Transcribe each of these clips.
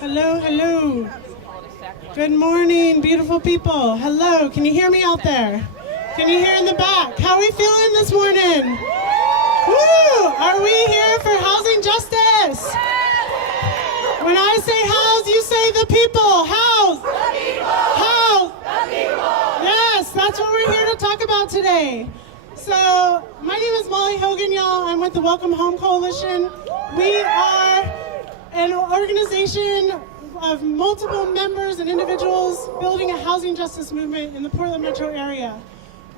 Hello, hello. Good morning, beautiful people. Hello, can you hear me out there? Can you hear in the back? How are we feeling this morning? Woo! Are we here for housing justice? When I say house, you say the people. House! The people! House! The people! Yes, that's what we're here to talk about today. So, my name is Molly Hogan, y'all. I'm with the Welcome Home Coalition. We are an organization of multiple members and individuals building a housing justice movement in the Portland metro area.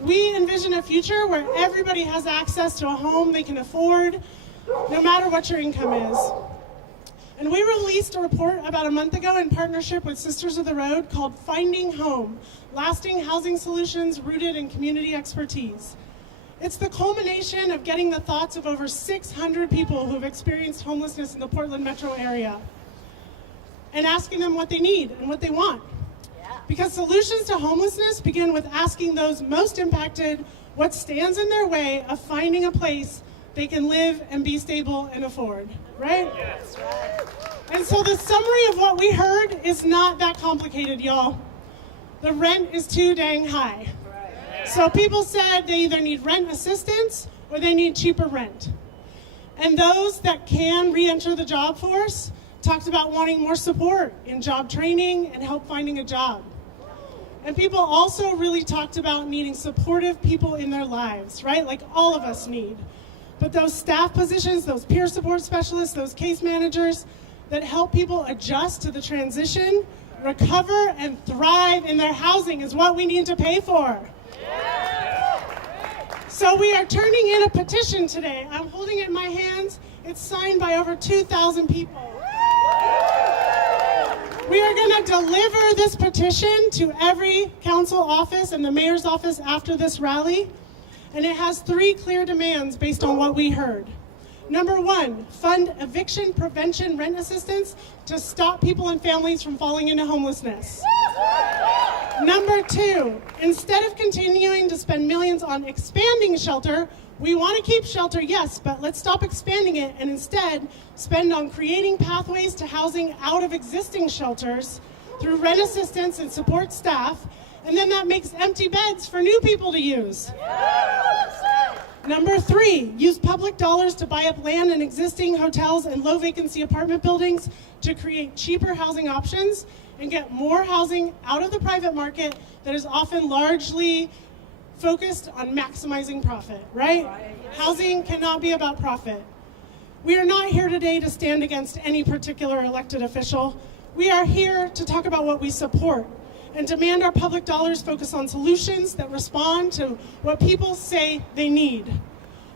We envision a future where everybody has access to a home they can afford, no matter what your income is. And we released a report about a month ago in partnership with Sisters of the Road called Finding Home, Lasting Housing Solutions Rooted in Community Expertise. It's the culmination of getting the thoughts of over 600 people who've experienced homelessness in the Portland metro area and asking them what they need and what they want. Because solutions to homelessness begin with asking those most impacted what stands in their way of finding a place they can live and be stable and afford, right? Yes, right. And so the summary of what we heard is not that complicated, y'all. The rent is too dang high. So people said they either need rent assistance or they need cheaper rent. And those that can re-enter the job force talked about wanting more support in job training and help finding a job. And people also really talked about needing supportive people in their lives, right? Like all of us need. But those staff positions, those peer support specialists, those case managers that help people adjust to the transition, recover, and thrive in their housing is what we need to pay for. So we are turning in a petition today. I'm holding it in my hands. It's signed by over 2,000 people. We are going to deliver this petition to every council office and the mayor's office after this rally. And it has 3 clear demands based on what we heard. Number 1, fund eviction prevention rent assistance to stop people and families from falling into homelessness. Number 2, instead of continuing to spend millions on expanding shelter, we want to keep shelter, yes, but let's stop expanding it and instead spend on creating pathways to housing out of existing shelters through rent assistance and support staff, and then that makes empty beds for new people to use. Number 3, use public dollars to buy up land in existing hotels and low vacancy apartment buildings to create cheaper housing options and get more housing out of the private market that is often largely focused on maximizing profit, right? Housing cannot be about profit. We are not here today to stand against any particular elected official. We are here to talk about what we support and demand our public dollars focus on solutions that respond to what people say they need.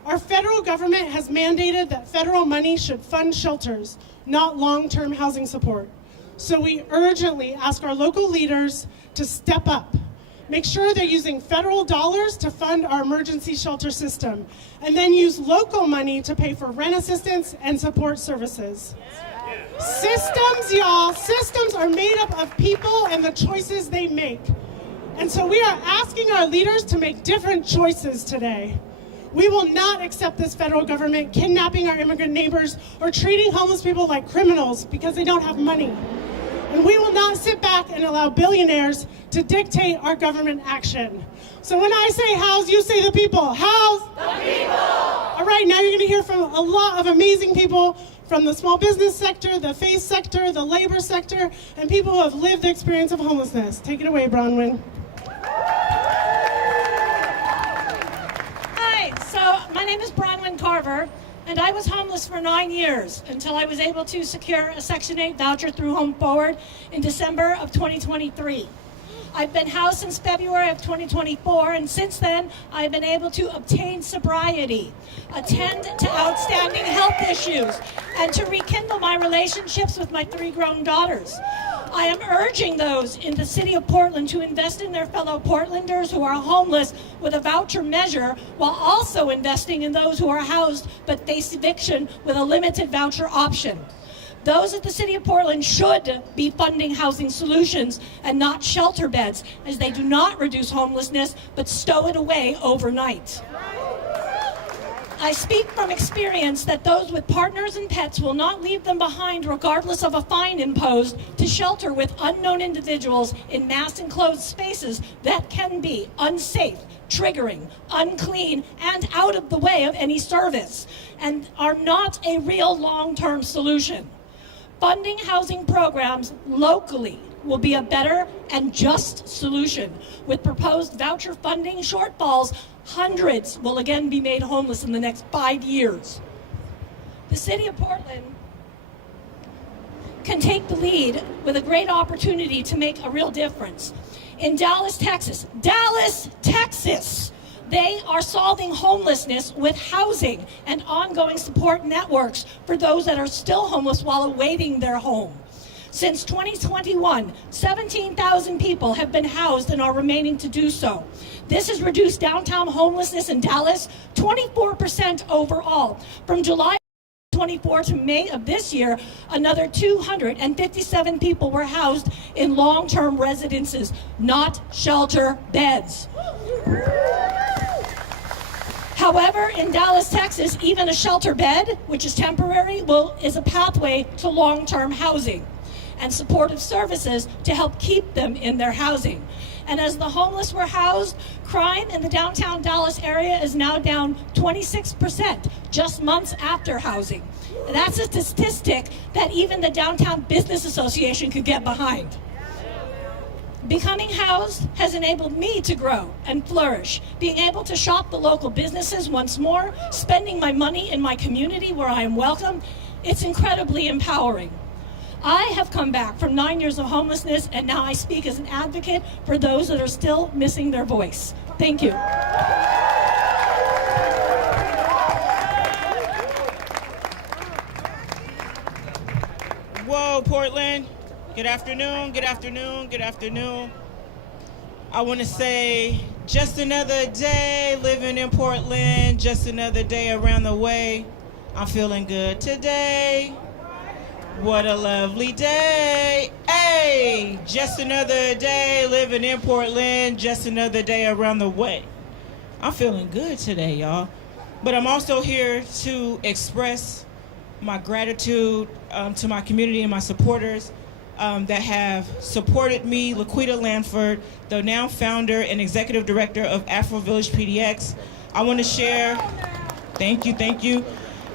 Our federal government has mandated that federal money should fund shelters, not long-term housing support. So we urgently ask our local leaders to step up. Make sure they're using federal dollars to fund our emergency shelter system, and then use local money to pay for rent assistance and support services. Systems, y'all, systems are made up of people and the choices they make. And so we are asking our leaders to make different choices today. We will not accept this federal government kidnapping our immigrant neighbors or treating homeless people like criminals because they don't have money. And we will not sit back and allow billionaires to dictate our government action. So when I say house, you say the people. House The people! All right, now you're going to hear from a lot of amazing people from the small business sector, the faith sector, the labor sector, and people who have lived the experience of homelessness. Take it away, Bronwyn. Hi, so my name is Bronwyn Carver, and I was homeless for 9 years until I was able to secure a Section 8 voucher through Home Forward in December of 2023. I've been housed since February of 2024, and since then, I've been able to obtain sobriety, attend to outstanding health issues, and to rekindle my relationships with my 3 grown daughters. I am urging those in the city of Portland to invest in their fellow Portlanders who are homeless with a voucher measure, while also investing in those who are housed but face eviction with a limited voucher option. Those at the City of Portland should be funding housing solutions and not shelter beds, as they do not reduce homelessness but stow it away overnight. I speak from experience that those with partners and pets will not leave them behind regardless of a fine imposed to shelter with unknown individuals in mass enclosed spaces that can be unsafe, triggering, unclean, and out of the way of any service, and are not a real long-term solution. Funding housing programs locally will be a better and just solution. With proposed voucher funding shortfalls, hundreds will again be made homeless in the next 5 years. The City of Portland can take the lead with a great opportunity to make a real difference. In Dallas, Texas, they are solving homelessness with housing and ongoing support networks for those that are still homeless while awaiting their home. Since 2021, 17,000 people have been housed and are remaining to do so. This has reduced downtown homelessness in Dallas 24% overall. From July 24 to May of this year, another 257 people were housed in long-term residences, not shelter beds. However, in Dallas, Texas, even a shelter bed, which is temporary, is a pathway to long-term housing and supportive services to help keep them in their housing. And as the homeless were housed, crime in the downtown Dallas area is now down 26% just months after housing. And that's a statistic that even the Downtown Business Association could get behind. Becoming housed has enabled me to grow and flourish, being able to shop the local businesses once more, spending my money in my community where I am welcome. It's incredibly empowering. I have come back from 9 years of homelessness, and now I speak as an advocate for those that are still missing their voice. Thank you. Whoa, Portland. Good afternoon, good afternoon, good afternoon. I want to say just another day living in Portland, just another day around the way. I'm feeling good today. What a lovely day. Hey, just another day living in Portland, just another day around the way. I'm feeling good today, y'all. But I'm also here to express my gratitude to my community and my supporters that have supported me, Laquita Lanford, the now founder and executive director of Afro Village PDX. I want to share, thank you.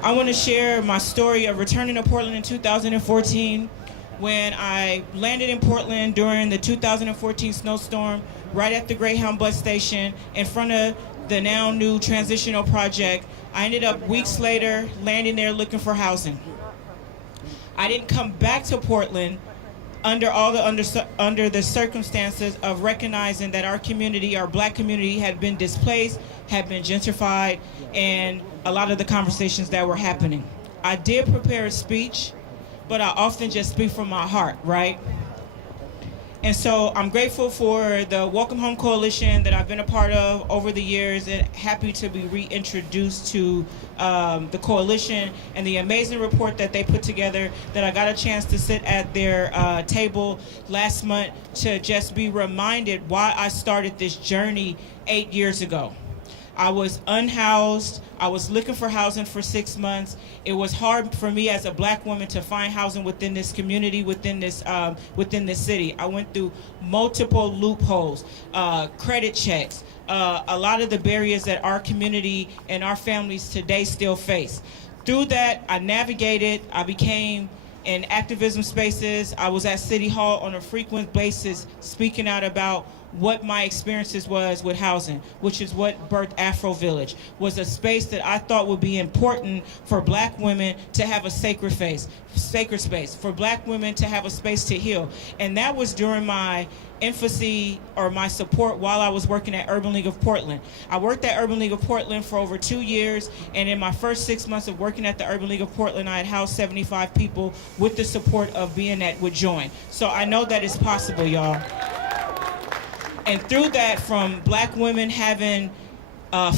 I want to share my story of returning to Portland in 2014 when I landed in Portland during the 2014 snowstorm right at the Greyhound bus station in front of the now new transitional project. I ended up weeks later landing there looking for housing. I didn't come back to Portland under the circumstances of recognizing that our community, our Black community, had been displaced, had been gentrified, and a lot of the conversations that were happening. I did prepare a speech, but I often just speak from my heart, right? And so I'm grateful for the Welcome Home Coalition that I've been a part of over the years, and happy to be reintroduced to the coalition and the amazing report that they put together, that I got a chance to sit at their table last month to just be reminded why I started this journey 8 years ago. I was unhoused. I was looking for housing for 6 months. It was hard for me as a Black woman to find housing within this community, within this city. I went through multiple loopholes, credit checks, a lot of the barriers that our community and our families today still face. Through that, I navigated. I became in activism spaces. I was at City Hall on a frequent basis speaking out about what my experiences was with housing, which is what birthed Afro Village, was a space that I thought would be important for Black women to have a sacred space, for Black women to have a space to heal. And that was during my infancy or my support while I was working at Urban League of Portland. I worked at Urban League of Portland for over 2 years, and in my first 6 months of working at the Urban League of Portland, I had housed 75 people with the support of being at Would Join. So I know that it's possible, y'all. And through that, from Black women having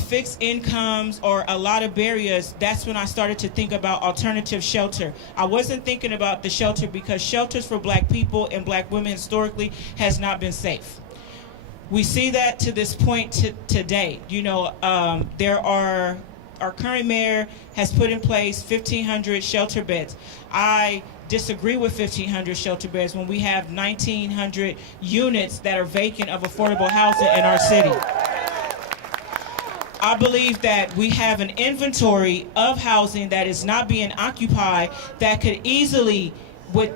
fixed incomes or a lot of barriers, that's when I started to think about alternative shelter. I wasn't thinking about the shelter because shelters for Black people and Black women historically has not been safe. We see that to this point today. You know, there are our current mayor has put in place 1,500 shelter beds. I disagree with 1,500 shelter beds when we have 1,900 units that are vacant of affordable housing in our city. I believe that we have an inventory of housing that is not being occupied that could easily, with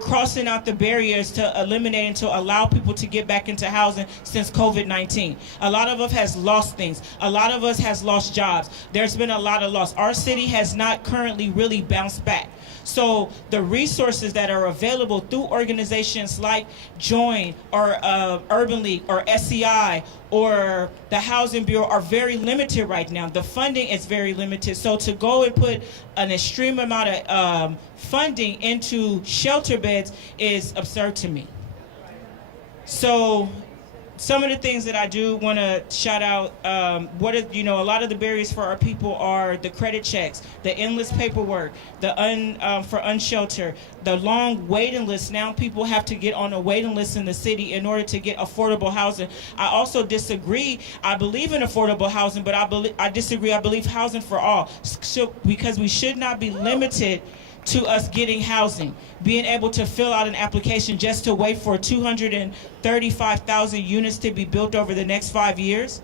crossing out the barriers to eliminate and to allow people to get back into housing since COVID-19. A lot of us has lost things. A lot of us has lost jobs. There's been a lot of loss. Our city has not currently really bounced back. So the resources that are available through organizations like Join or Urban League or SEI or the Housing Bureau are very limited right now. The funding is very limited. So to go and put an extreme amount of funding into shelter beds is absurd to me. So some of the things that I do want to shout out, a lot of the barriers for our people are the credit checks, the endless paperwork, for unsheltered, the long waiting list. Now people have to get on a waiting list in the city in order to get affordable housing. I also disagree. I believe in affordable housing, but I disagree. I believe housing for all, because we should not be limited to us getting housing, being able to fill out an application just to wait for 235,000 units to be built over the next 5 years.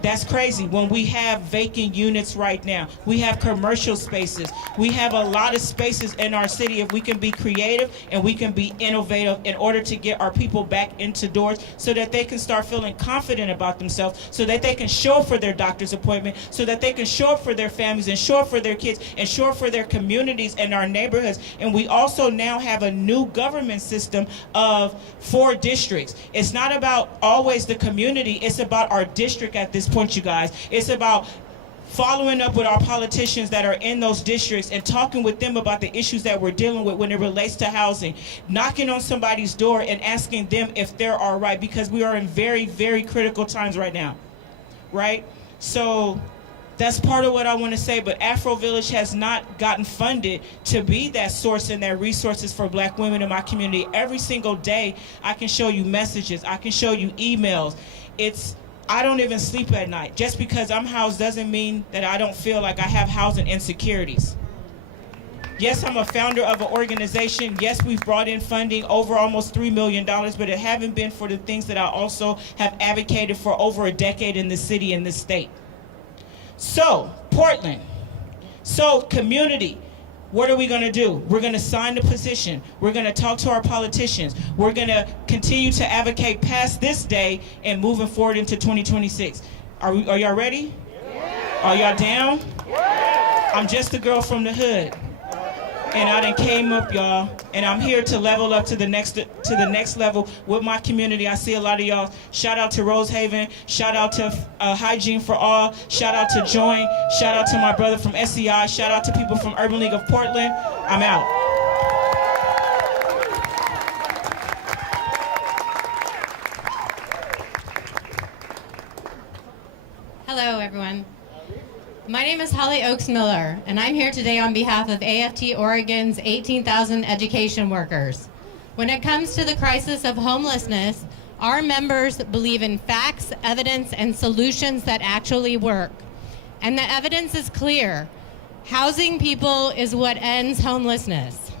That's crazy when we have vacant units right now. We have commercial spaces. We have a lot of spaces in our city if we can be creative and we can be innovative in order to get our people back into doors so that they can start feeling confident about themselves, so that they can show up for their doctor's appointment, so that they can show up for their families and show up for their kids and show up for their communities and our neighborhoods. And we also now have a new government system of 4 districts. It's not about always the community, it's about our district at this point, you guys. It's about following up with our politicians that are in those districts and talking with them about the issues that we're dealing with when it relates to housing, knocking on somebody's door and asking them if they're all right, because we are in very, very critical times right now, right? So that's part of what I want to say, but Afro Village has not gotten funded to be that source and that resources for Black women in my community. Every single day, I can show you messages, I can show you emails. I don't even sleep at night. Just because I'm housed doesn't mean that I don't feel like I have housing insecurities. Yes, I'm a founder of an organization. Yes, we've brought in funding over almost $3 million, but it haven't been for the things that I also have advocated for over a decade in this city and this state. So, Portland. So, community. What are we going to do? We're going to sign the petition. We're going to talk to our politicians. We're going to continue to advocate past this day and moving forward into 2026. Are y'all ready? Yeah. Are y'all down? Yeah. I'm just a girl from the hood. And I done came up, y'all, and I'm here to level up to the next level with my community. I see a lot of y'all. Shout out to Rosehaven. Shout out to Hygiene for All. Shout out to Join. Shout out to my brother from SEI. Shout out to people from Urban League of Portland. I'm out. Hello, everyone. My name is Holly Oakes Miller, and I'm here today on behalf of AFT Oregon's 18,000 education workers. When it comes to the crisis of homelessness, our members believe in facts, evidence, and solutions that actually work. And the evidence is clear. Housing people is what ends homelessness.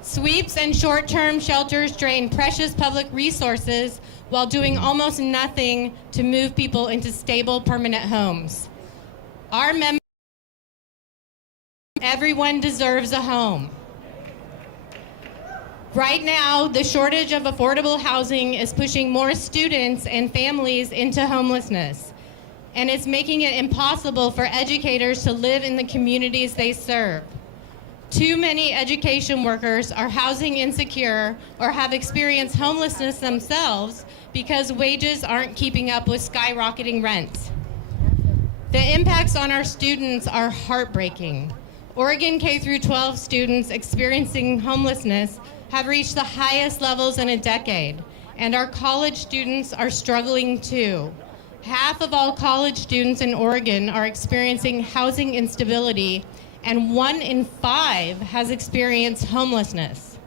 Sweeps and short-term shelters drain precious public resources while doing almost nothing to move people into stable, permanent homes. Our members, everyone deserves a home. Right now, the shortage of affordable housing is pushing more students and families into homelessness, and it's making it impossible for educators to live in the communities they serve. Too many education workers are housing insecure or have experienced homelessness themselves because wages aren't keeping up with skyrocketing rents. The impacts on our students are heartbreaking. Oregon K-12 students experiencing homelessness have reached the highest levels in a decade, and our college students are struggling too. Half of all college students in Oregon are experiencing housing instability, and 1 in 5 has experienced homelessness.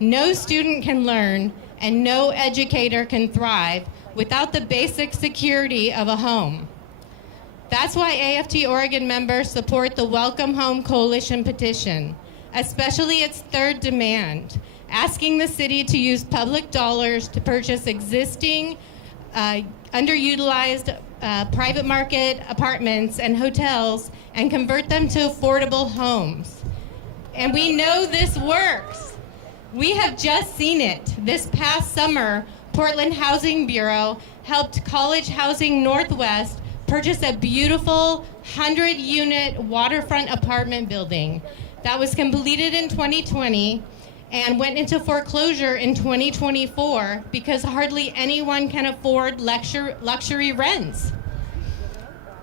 No student can learn, and no educator can thrive without the basic security of a home. That's why AFT Oregon members support the Welcome Home Coalition petition, especially its third demand, asking the city to use public dollars to purchase existing underutilized private market apartments and hotels and convert them to affordable homes. And we know this works. We have just seen it. This past summer, Portland Housing Bureau helped College Housing Northwest purchase a beautiful 100-unit waterfront apartment building that was completed in 2020 and went into foreclosure in 2024 because hardly anyone can afford luxury rents.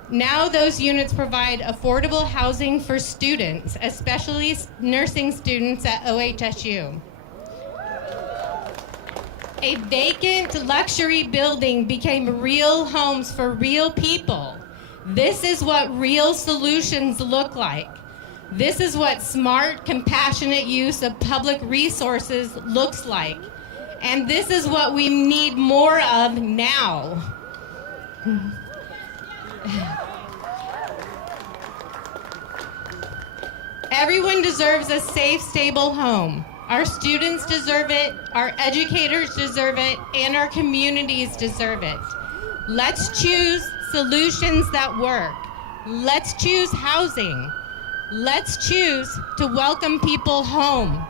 Now those units provide affordable housing for students, especially nursing students at OHSU. A vacant luxury building became real homes for real people. This is what real solutions look like. This is what smart, compassionate use of public resources looks like. And this is what we need more of now. Everyone deserves a safe, stable home. Our students deserve it, our educators deserve it, and our communities deserve it. Let's choose solutions that work. Let's choose housing. Let's choose to welcome people home.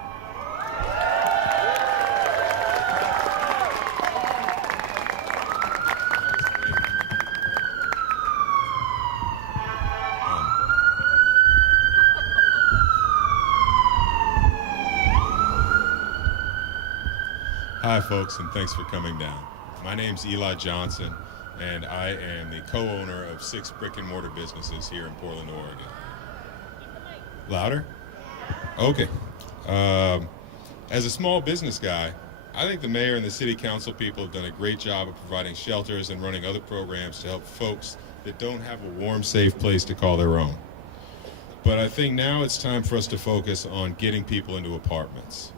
Hi folks, and thanks for coming down. My name's Eli Johnson, and I am the co-owner of 6 brick and mortar businesses here in Portland, Oregon. Louder? Okay. As a small business guy, I think the mayor and the city council people have done a great job of providing shelters and running other programs to help folks that don't have a warm, safe place to call their own. But I think now it's time for us to focus on getting people into apartments.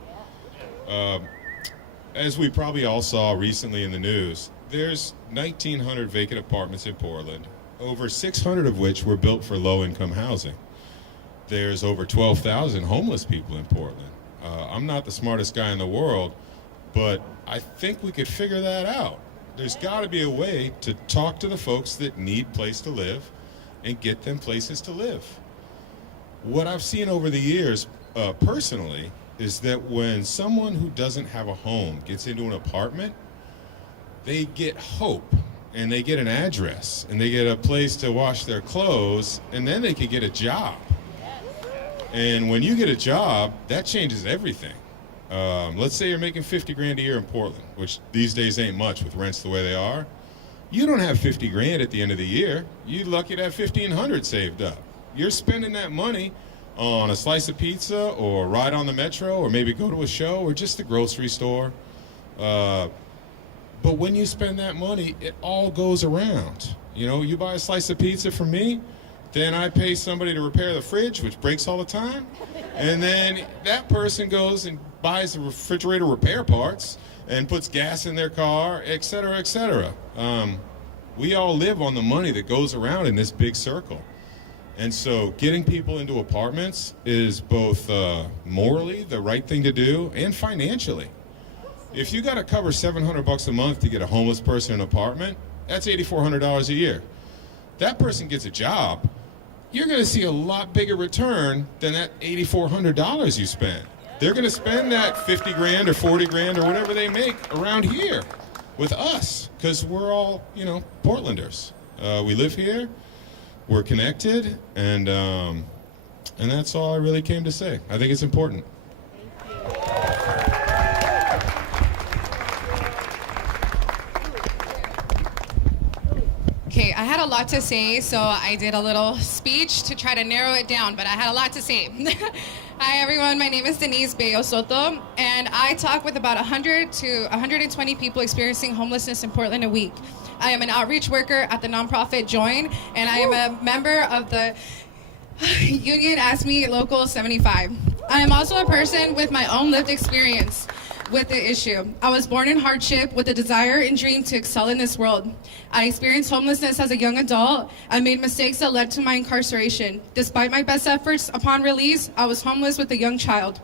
As we probably all saw recently in the news, there's 1,900 vacant apartments in Portland, over 600 of which were built for low-income housing. There's over 12,000 homeless people in Portland. I'm not the smartest guy in the world, but I think we could figure that out. There's got to be a way to talk to the folks that need a place to live and get them places to live. What I've seen over the years, personally, is that when someone who doesn't have a home gets into an apartment, they get hope, and they get an address, and they get a place to wash their clothes, and then they can get a job. And when you get a job, that changes everything. Let's say you're making 50 grand a year in Portland, which these days ain't much with rents the way they are. You don't have 50 grand at the end of the year. You're lucky to have 1,500 saved up. You're spending that money on a slice of pizza or a ride on the metro or maybe go to a show or just the grocery store. But when you spend that money, it all goes around. You know, you buy a slice of pizza from me, then I pay somebody to repair the fridge, which breaks all the time. And then that person goes and buys the refrigerator repair parts and puts gas in their car, et cetera, et cetera. We all live on the money that goes around in this big circle. And so getting people into apartments is both morally the right thing to do and financially. If you got to cover $700 a month to get a homeless person an apartment, that's $8,400 a year. That person gets a job, you're going to see a lot bigger return than that $8,400 you spent. They're going to spend that 50 grand or 40 grand or whatever they make around here with us, because we're all, you know, Portlanders. We live here. We're connected, and that's all I really came to say. I think it's important. Okay, I had a lot to say, so I did a little speech to try to narrow it down, but I had a lot to say. Hi everyone, my name is Denise Bello Soto, and I talk with about 100 to 120 people experiencing homelessness in Portland a week. I am an outreach worker at the nonprofit Join, and I am a member of the union Ask Me Local 75. I am also a person with my own lived experience. with the issue. I was born in hardship with a desire and dream to excel in this world. I experienced homelessness as a young adult. I made mistakes that led to my incarceration. Despite my best efforts upon release, I was homeless with a young child.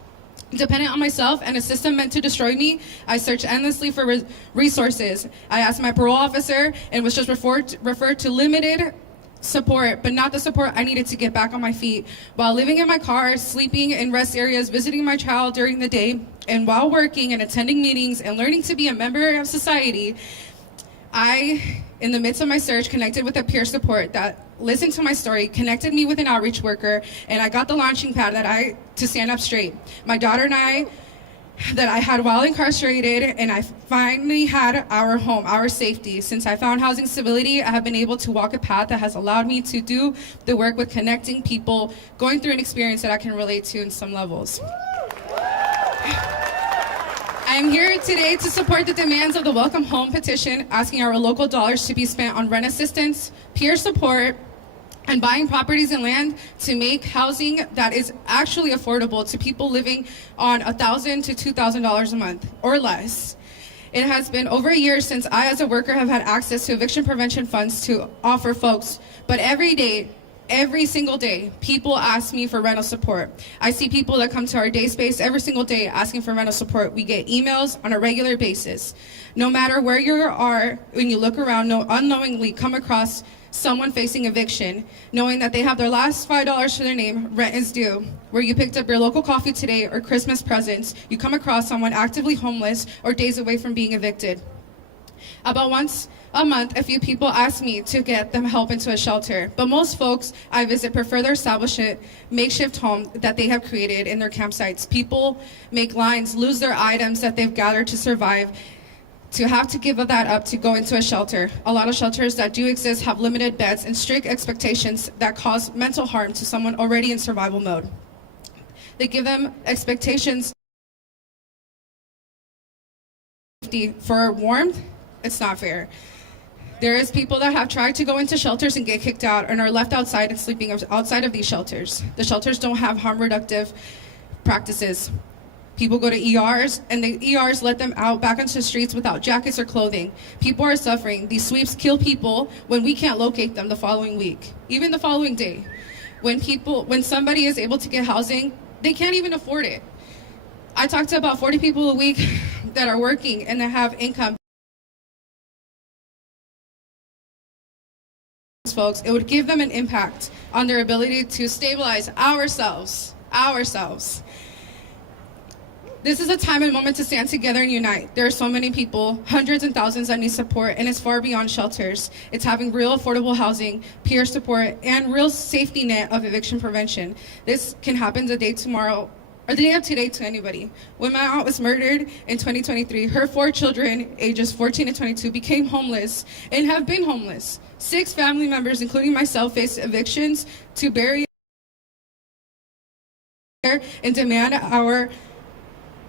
Dependent on myself and a system meant to destroy me, I searched endlessly for resources. I asked my parole officer and was just referred to limited support, but not the support I needed to get back on my feet. While living in my car, sleeping in rest areas, visiting my child during the day, and while working and attending meetings and learning to be a member of society, I, in the midst of my search, connected with a peer support that listened to my story, connected me with an outreach worker, and I got the launching pad to stand up straight. My daughter and I, that I had while incarcerated, and I finally had our home, our safety. Since I found housing stability, I have been able to walk a path that has allowed me to do the work with connecting people, going through an experience that I can relate to in some levels. I am here today to support the demands of the Welcome Home petition, asking our local dollars to be spent on rent assistance, peer support, and buying properties and land to make housing that is actually affordable to people living on $1,000 to $2,000 a month or less. It has been over a year since I, as a worker, have had access to eviction prevention funds to offer folks, but every single day, people ask me for rental support. I see people that come to our day space every single day asking for rental support. We get emails on a regular basis. No matter where you are, when you look around, unknowingly come across someone facing eviction, knowing that they have their last $5 to their name, rent is due. Where you picked up your local coffee today or Christmas presents, you come across someone actively homeless or days away from being evicted. About once a month, a few people ask me to get them help into a shelter, but most folks I visit prefer their establishment makeshift home that they have created in their campsites. People make lines, lose their items that they've gathered to survive, to have to give that up to go into a shelter. A lot of shelters that do exist have limited beds and strict expectations that cause mental harm to someone already in survival mode. They give them expectations for warmth. It's not fair. There is people that have tried to go into shelters and get kicked out and are left outside and sleeping outside of these shelters. The shelters don't have harm reductive practices. People go to ERs, and the ERs let them out back into the streets without jackets or clothing. People are suffering. These sweeps kill people when we can't locate them the following week, even the following day. When somebody is able to get housing, they can't even afford it. I talk to about 40 people a week that are working and that have income. Folks, it would give them an impact on their ability to stabilize ourselves. This is a time and moment to stand together and unite. There are so many people, hundreds and thousands that need support, and it's far beyond shelters. It's having real affordable housing, peer support, and real safety net of eviction prevention. This can happen the day tomorrow, or the day of today, to anybody. When my aunt was murdered in 2023, her 4 children, ages 14 and 22, became homeless and have been homeless. 6 family members, including myself, faced evictions to bury and demand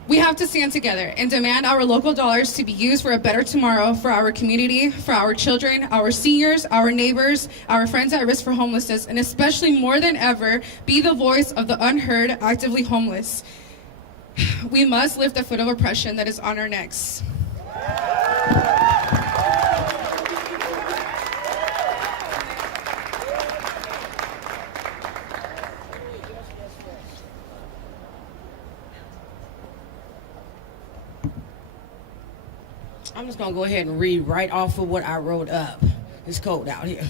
we have to stand together and demand our local dollars to be used for a better tomorrow for our community, for our children, our seniors, our neighbors, our friends at risk for homelessness, and especially more than ever, be the voice of the unheard, actively homeless. We must lift the foot of oppression that is on our necks. I'm just gonna go ahead and read right off of what I wrote up. It's cold out here.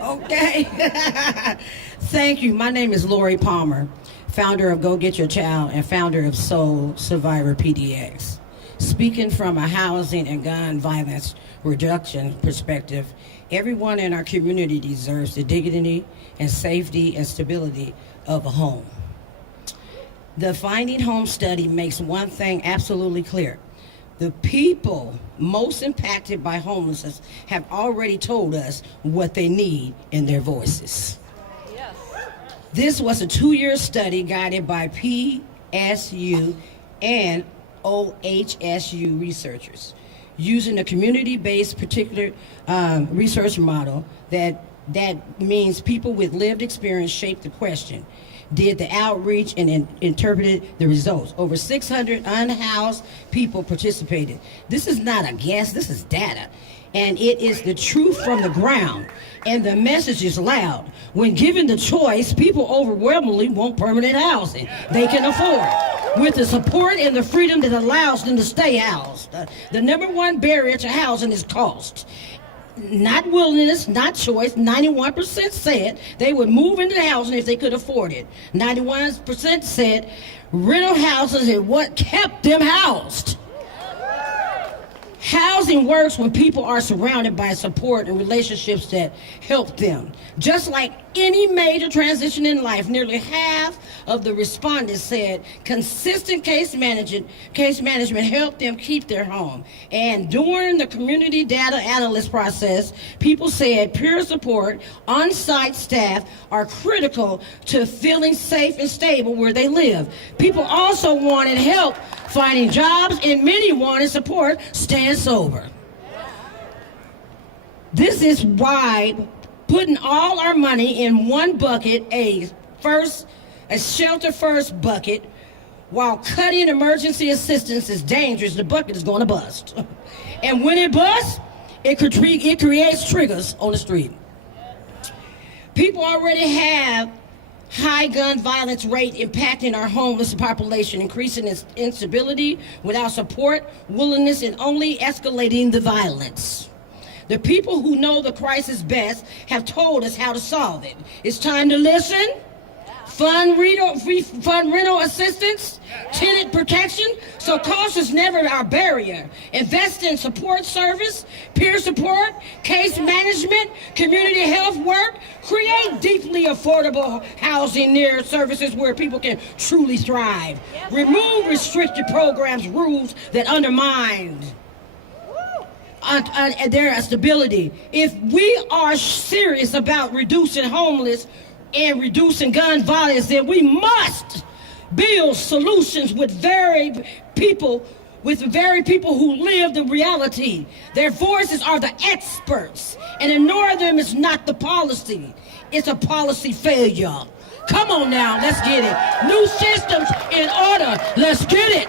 Okay. Thank you. My name is Lori Palmer, founder of Go Get Your Child and founder of Soul Survivor PDX. Speaking from a housing and gun violence reduction perspective, everyone in our community deserves the dignity and safety and stability of a home. The Finding Home study makes one thing absolutely clear. The people most impacted by homelessness have already told us what they need in their voices. Yes. This was a 2-year study guided by PSU and OHSU researchers using a community-based particular research model that means people with lived experience shape the question. did the outreach and interpreted the results. Over 600 unhoused people participated. This is not a guess, this is data. And it is the truth from the ground. And the message is loud. When given the choice, people overwhelmingly want permanent housing they can afford, with the support and the freedom that allows them to stay housed. The number one barrier to housing is cost. Not willingness, not choice. 91% said they would move into housing if they could afford it. 91% said rental houses is what kept them housed. Housing works when people are surrounded by support and relationships that help them. Just like any major transition in life, nearly half of the respondents said consistent case management helped them keep their home. And during the community data analyst process, people said peer support, on-site staff are critical to feeling safe and stable where they live. People also wanted help finding jobs, and many wanted support staying sober. This is why putting all our money in one bucket, a shelter first bucket, while cutting emergency assistance is dangerous. The bucket is going to bust. And when it busts, it creates triggers on the street. People already have high gun violence rate impacting our homeless population, increasing its instability without support, willingness, and only escalating the violence. The people who know the crisis best have told us how to solve it. It's time to listen, fund rental assistance, tenant protection, so cost is never our barrier. Invest in support service, peer support, case management, community health work. Create deeply affordable housing near services where people can truly thrive. Remove restrictive programs, rules that undermine their stability. If we are serious about reducing homeless and reducing gun violence, then we must build solutions with the very people who live the reality. Their voices are the experts, and ignore them is not the policy. It's a policy failure. Come on now, let's get it. New systems in order, let's get it.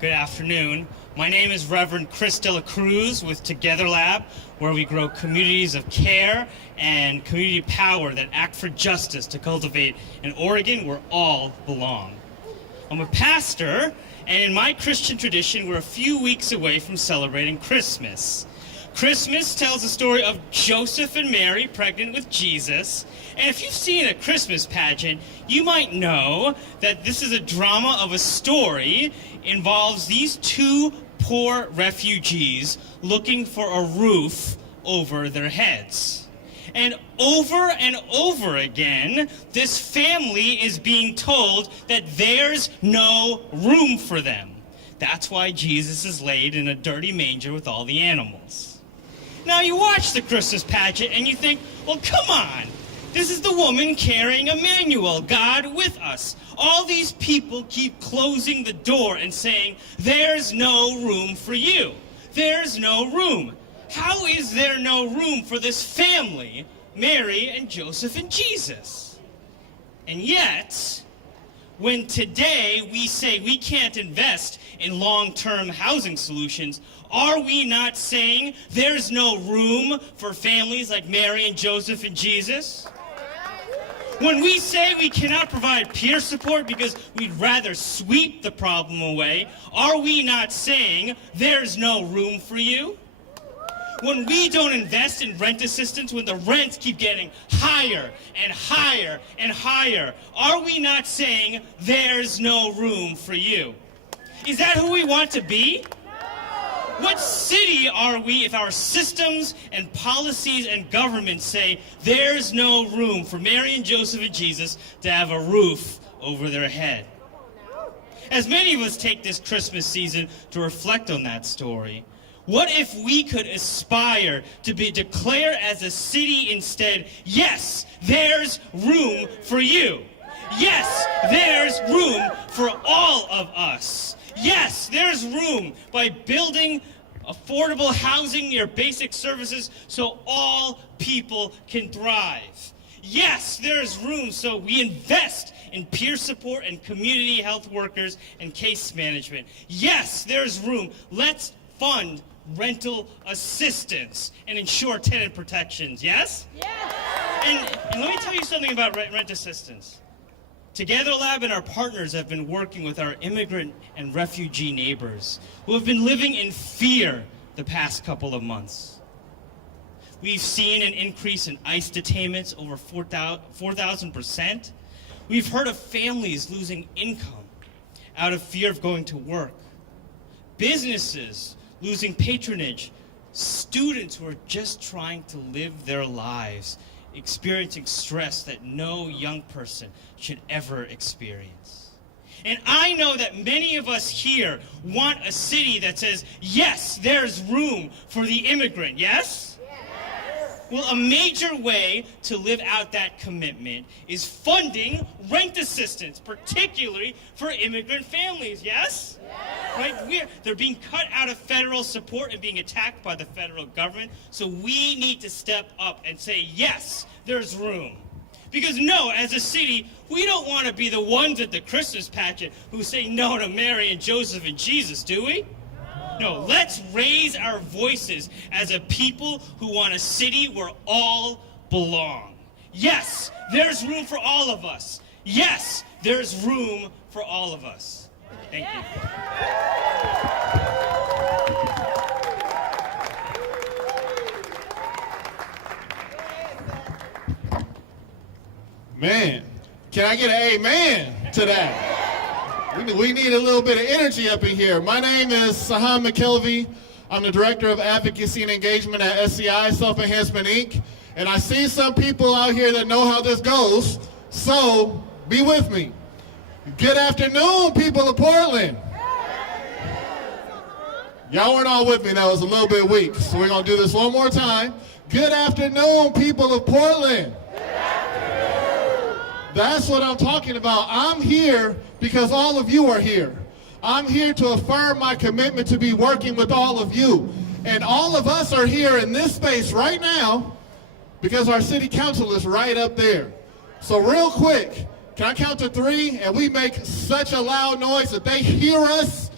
Good afternoon. My name is Reverend Chris De La Cruz with Together Lab, where we grow communities of care and community power that act for justice to cultivate an Oregon where all belong. I'm a pastor, and in my Christian tradition, we're a few weeks away from celebrating Christmas. Christmas tells the story of Joseph and Mary pregnant with Jesus. And if you've seen a Christmas pageant, you might know that this is a drama of a story involves these two poor refugees looking for a roof over their heads. And over again, this family is being told that there's no room for them. That's why Jesus is laid in a dirty manger with all the animals. Now you watch the Christmas pageant and you think, well, come on. This is the woman carrying Emmanuel, God with us. All these people keep closing the door and saying, there's no room for you. There's no room. How is there no room for this family, Mary and Joseph and Jesus? And yet, when today we say we can't invest in long-term housing solutions, are we not saying there's no room for families like Mary and Joseph and Jesus? When we say we cannot provide peer support because we'd rather sweep the problem away, are we not saying there's no room for you? When we don't invest in rent assistance when the rents keep getting higher and higher and higher, are we not saying there's no room for you? Is that who we want to be? What city are we if our systems and policies and governments say there's no room for Mary and Joseph and Jesus to have a roof over their head? As many of us take this Christmas season to reflect on that story, what if we could aspire to be declared as a city instead, yes, there's room for you. Yes, there's room for all of us. Yes, there's room by building affordable housing near basic services so all people can thrive. Yes, there's room so we invest in peer support and community health workers and case management. Yes, there's room. Let's fund rental assistance and ensure tenant protections. Yes? Yes. And let me tell you something about rent assistance. Together Lab and our partners have been working with our immigrant and refugee neighbors who have been living in fear the past couple of months. We've seen an increase in ICE detainments over 4,000%. We've heard of families losing income out of fear of going to work, businesses losing patronage, students who are just trying to live their lives, experiencing stress that no young person should ever experience. And I know that many of us here want a city that says, yes, there's room for the immigrant, yes? Well, a major way to live out that commitment is funding rent assistance, particularly for immigrant families, yes? Right? They're being cut out of federal support and being attacked by the federal government, so we need to step up and say, yes, there's room. Because no, as a city, we don't want to be the ones at the Christmas pageant who say no to Mary and Joseph and Jesus, do we? No, let's raise our voices as a people who want a city where all belong. Yes, there's room for all of us. Yes, there's room for all of us. Thank you. Man, can I get an amen to that? We need a little bit of energy up in here. My name is Saham McKelvey. I'm the Director of Advocacy and Engagement at SEI, Self-Enhancement, Inc. And I see some people out here that know how this goes, so be with me. Good afternoon, people of Portland. Y'all weren't all with me. That was a little bit weak, so we're going to do this one more time. Good afternoon, people of Portland. That's what I'm talking about. I'm here because all of you are here. I'm here to affirm my commitment to be working with all of you. And all of us are here in this space right now because our city council is right up there. So real quick, can I count to 3 and we make such a loud noise that they hear us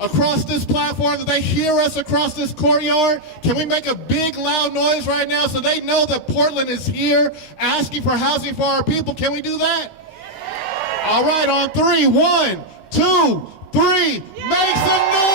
across this platform, that they hear us across this courtyard? Can we make a big loud noise right now so they know that Portland is here asking for housing for our people? Can we do that? Yeah. All right, on 3, 1, 2, 3, yeah. Make some noise!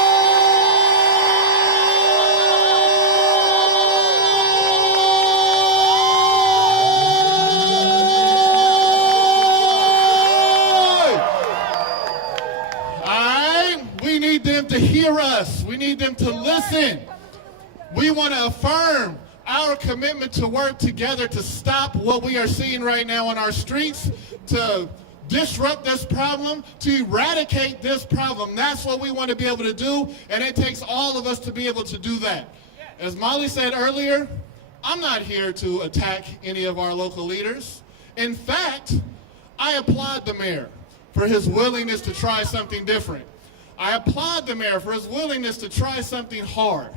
We need them to hear us. We need them to listen. We want to affirm our commitment to work together to stop what we are seeing right now on our streets, to disrupt this problem, to eradicate this problem. That's what we want to be able to do, and it takes all of us to be able to do that. As Molly said earlier, I'm not here to attack any of our local leaders. In fact, I applaud the mayor for his willingness to try something different. I applaud the mayor for his willingness to try something hard.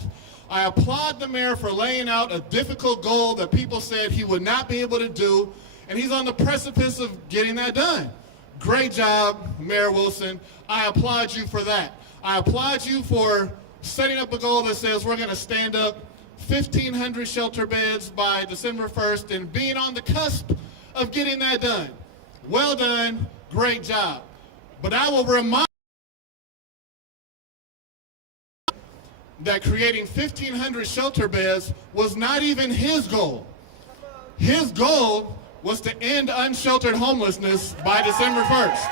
I applaud the mayor for laying out a difficult goal that people said he would not be able to do, and he's on the precipice of getting that done. Great job, Mayor Wilson. I applaud you for that. I applaud you for setting up a goal that says we're going to stand up 1,500 shelter beds by December 1st and being on the cusp of getting that done. Well done. Great job. But I will remind that creating 1,500 shelter beds was not even his goal. His goal was to end unsheltered homelessness by December 1st.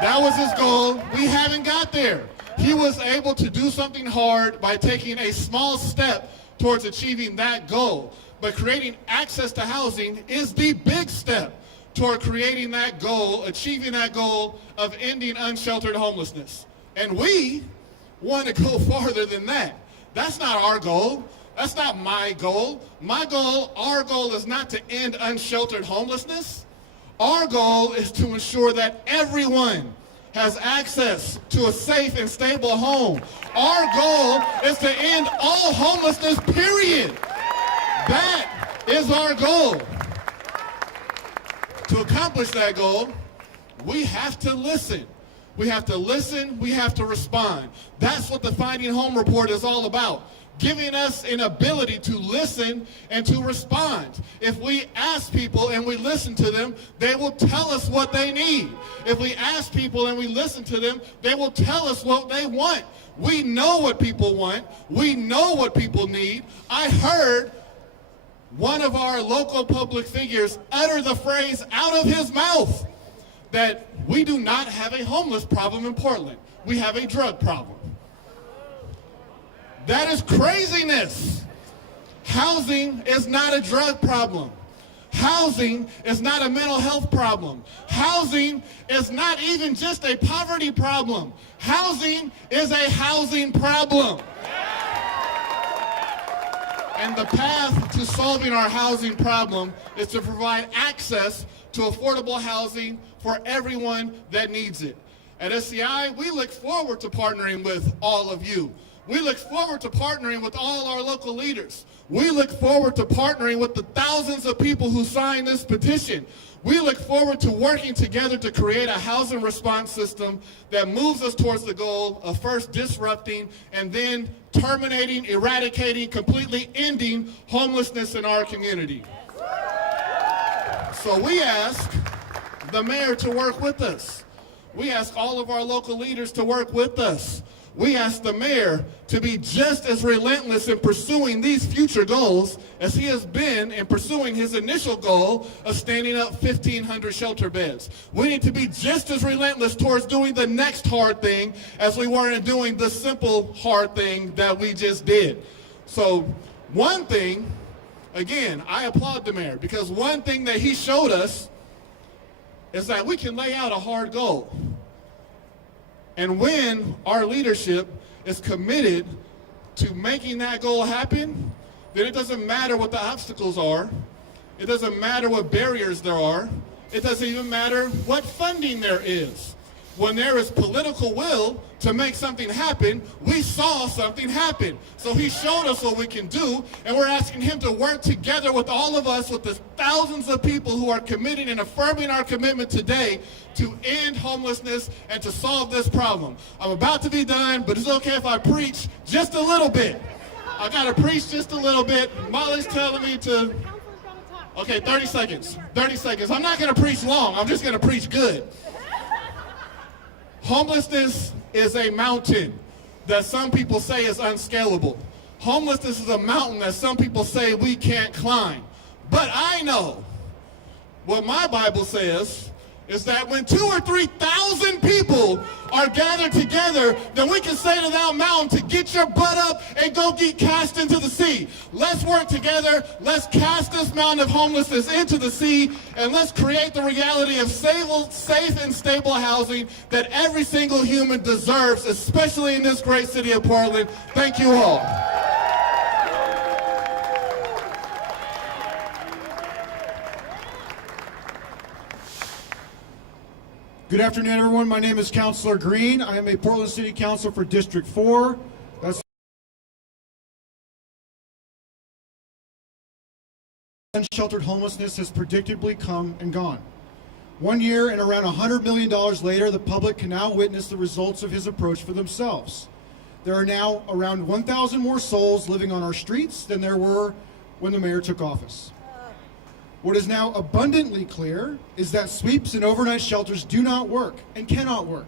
That was his goal. We haven't got there. He was able to do something hard by taking a small step towards achieving that goal. But creating access to housing is the big step toward creating that goal, achieving that goal of ending unsheltered homelessness. And we want to go farther than that. That's not our goal. That's not my goal. My goal, our goal is not to end unsheltered homelessness. Our goal is to ensure that everyone has access to a safe and stable home. Our goal is to end all homelessness, period. That is our goal. To accomplish that goal, we have to listen. We have to listen, we have to respond. That's what the Finding Home Report is all about. Giving us an ability to listen and to respond. If we ask people and we listen to them, they will tell us what they need. If we ask people and we listen to them, they will tell us what they want. We know what people want. We know what people need. I heard one of our local public figures utter the phrase out of his mouth that we do not have a homeless problem in Portland. We have a drug problem. That is craziness. Housing is not a drug problem. Housing is not a mental health problem. Housing is not even just a poverty problem. Housing is a housing problem. And the path to solving our housing problem is to provide access to affordable housing for everyone that needs it. At SCI, we look forward to partnering with all of you. We look forward to partnering with all our local leaders. We look forward to partnering with the thousands of people who signed this petition. We look forward to working together to create a housing response system that moves us towards the goal of first disrupting and then terminating, eradicating, completely ending homelessness in our community. So we ask the mayor to work with us. We ask all of our local leaders to work with us. We ask the mayor to be just as relentless in pursuing these future goals as he has been in pursuing his initial goal of standing up 1,500 shelter beds. We need to be just as relentless towards doing the next hard thing as we were in doing the simple hard thing that we just did. So one thing, again, I applaud the mayor because one thing that he showed us is that we can lay out a hard goal. And when our leadership is committed to making that goal happen, then it doesn't matter what the obstacles are. It doesn't matter what barriers there are. It doesn't even matter what funding there is. When there is political will to make something happen, we saw something happen. So he showed us what we can do, and we're asking him to work together with all of us, with the thousands of people who are committed and affirming our commitment today to end homelessness and to solve this problem. I'm about to be done, but it's okay if I preach just a little bit. I gotta preach just a little bit. Molly's telling me to, okay, 30 seconds. 30 seconds. I'm not gonna preach long, I'm just gonna preach good. Homelessness is a mountain that some people say is unscalable. Homelessness is a mountain that some people say we can't climb. But I know what my Bible says is that when 2,000 or 3,000 people are gathered together, then we can say to that mountain to get your butt up and go get cast into the sea. Let's work together. Let's cast this mountain of homelessness into the sea, and let's create the reality of safe and stable housing that every single human deserves, especially in this great city of Portland. Thank you all. Good afternoon, everyone. My name is Councilor Green. I am a Portland City Council for District 4. That's unsheltered homelessness has predictably come and gone. 1 year and around $100 million later, the public can now witness the results of his approach for themselves. There are now around 1,000 more souls living on our streets than there were when the mayor took office. What is now abundantly clear is that sweeps and overnight shelters do not work and cannot work.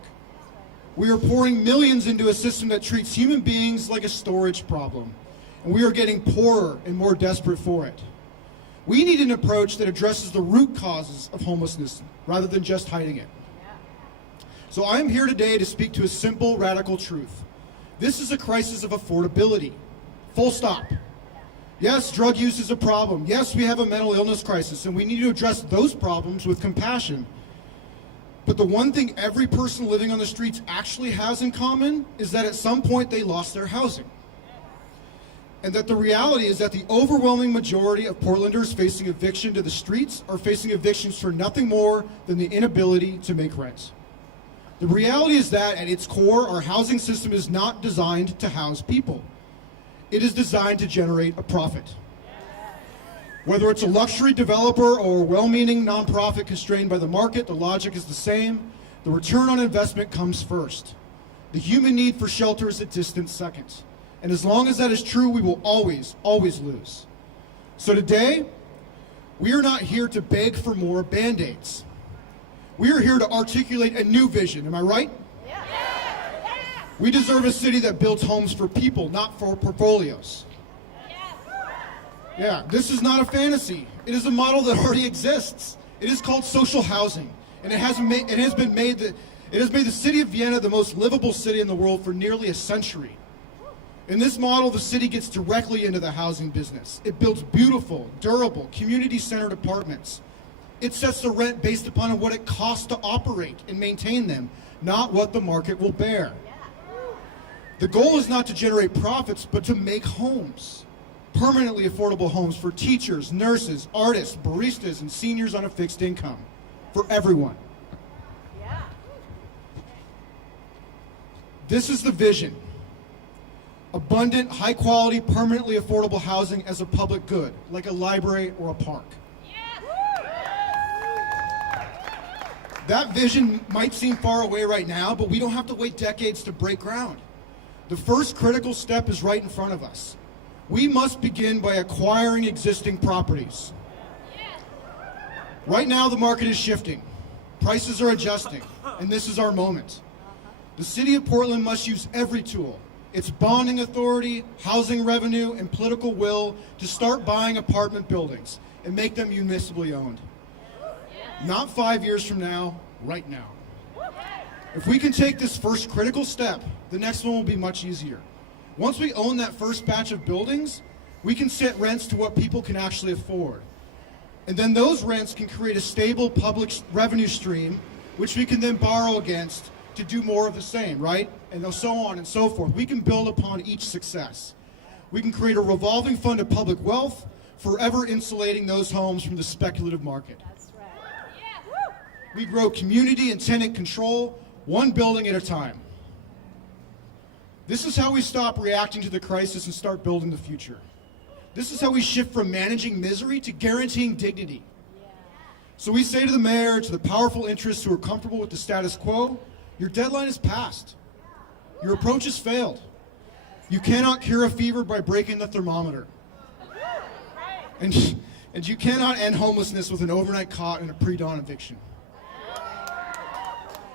We are pouring millions into a system that treats human beings like a storage problem, and we are getting poorer and more desperate for it. We need an approach that addresses the root causes of homelessness rather than just hiding it. So I am here today to speak to a simple, radical truth. This is a crisis of affordability. Full stop. Yes, drug use is a problem. Yes, we have a mental illness crisis, and we need to address those problems with compassion. But the one thing every person living on the streets actually has in common is that at some point they lost their housing. And that the reality is that the overwhelming majority of Portlanders facing eviction to the streets are facing evictions for nothing more than the inability to make rent. The reality is that at its core, our housing system is not designed to house people. It is designed to generate a profit. Whether it's a luxury developer or a well-meaning nonprofit constrained by the market, the logic is the same. The return on investment comes first. The human need for shelter is a distant second. And as long as that is true, we will always, always lose. So today, we are not here to beg for more Band-Aids. We are here to articulate a new vision, am I right? We deserve a city that builds homes for people, not for portfolios. Yeah, this is not a fantasy. It is a model that already exists. It is called social housing, and it has made the city of Vienna the most livable city in the world for nearly a century. In this model, the city gets directly into the housing business. It builds beautiful, durable, community-centered apartments. It sets the rent based upon what it costs to operate and maintain them, not what the market will bear. The goal is not to generate profits, but to make homes. Permanently affordable homes for teachers, nurses, artists, baristas, and seniors on a fixed income. For everyone. This is the vision. Abundant, high-quality, permanently affordable housing as a public good, like a library or a park. That vision might seem far away right now, but we don't have to wait decades to break ground. The first critical step is right in front of us. We must begin by acquiring existing properties. Right now, the market is shifting. Prices are adjusting, and this is our moment. The City of Portland must use every tool, its bonding authority, housing revenue, and political will to start buying apartment buildings and make them municipally owned. Not 5 years from now, right now. If we can take this first critical step, the next one will be much easier. Once we own that first batch of buildings, we can set rents to what people can actually afford. And then those rents can create a stable public revenue stream, which we can then borrow against to do more of the same, right? And so on and so forth. We can build upon each success. We can create a revolving fund of public wealth, forever insulating those homes from the speculative market. That's right. We grow community and tenant control, one building at a time. This is how we stop reacting to the crisis and start building the future. This is how we shift from managing misery to guaranteeing dignity. So we say to the mayor, to the powerful interests who are comfortable with the status quo, your deadline is passed. Your approach has failed. You cannot cure a fever by breaking the thermometer. And you cannot end homelessness with an overnight cot and a pre-dawn eviction.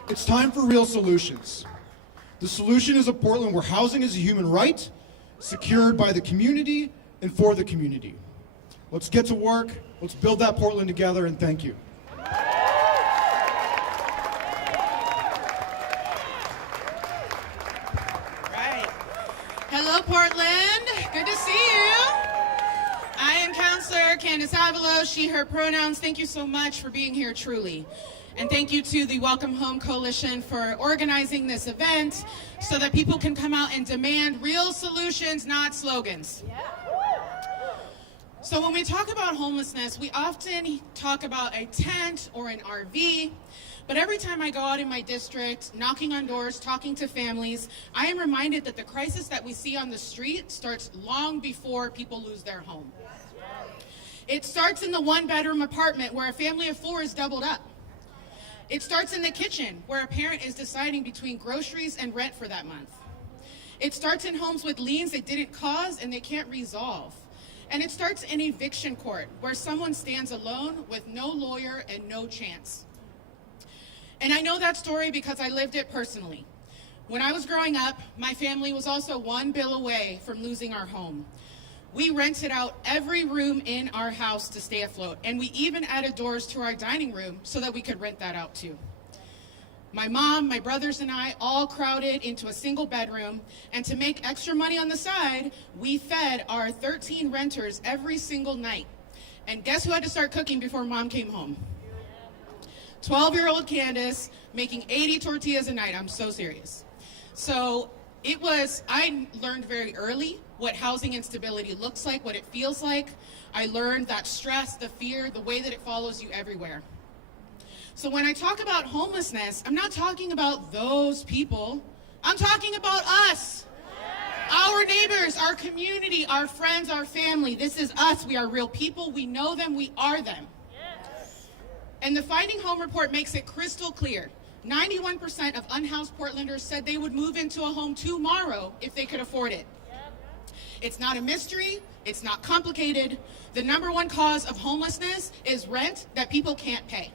It's time for real solutions. The solution is a Portland where housing is a human right, secured by the community and for the community. Let's get to work. Let's build that Portland together, and thank you. Right. Hello, Portland. Good to see you. I am Counselor Candace Avalo, she, her pronouns. Thank you so much for being here, truly. And thank you to the Welcome Home Coalition for organizing this event so that people can come out and demand real solutions, not slogans. So when we talk about homelessness, we often talk about a tent or an RV, but every time I go out in my district, knocking on doors, talking to families, I am reminded that the crisis that we see on the street starts long before people lose their home. It starts in the one-bedroom apartment where a family of four is doubled up. It starts in the kitchen, where a parent is deciding between groceries and rent for that month. It starts in homes with liens they didn't cause and they can't resolve. And it starts in eviction court, where someone stands alone with no lawyer and no chance. And I know that story because I lived it personally. When I was growing up, my family was also one bill away from losing our home. We rented out every room in our house to stay afloat, and we even added doors to our dining room so that we could rent that out too. My mom, my brothers, and I all crowded into a single bedroom, and to make extra money on the side, we fed our 13 renters every single night. And guess who had to start cooking before Mom came home? 12-year-old Candace making 80 tortillas a night. I'm so serious. So I learned very early what housing instability looks like, what it feels like. I learned that stress, the fear, the way that it follows you everywhere. So when I talk about homelessness, I'm not talking about those people. I'm talking about us. Our neighbors, our community, our friends, our family. This is us. We are real people. We know them. We are them. And the Finding Home report makes it crystal clear. 91% of unhoused Portlanders said they would move into a home tomorrow if they could afford it. It's not a mystery. It's not complicated. The number one cause of homelessness is rent that people can't pay.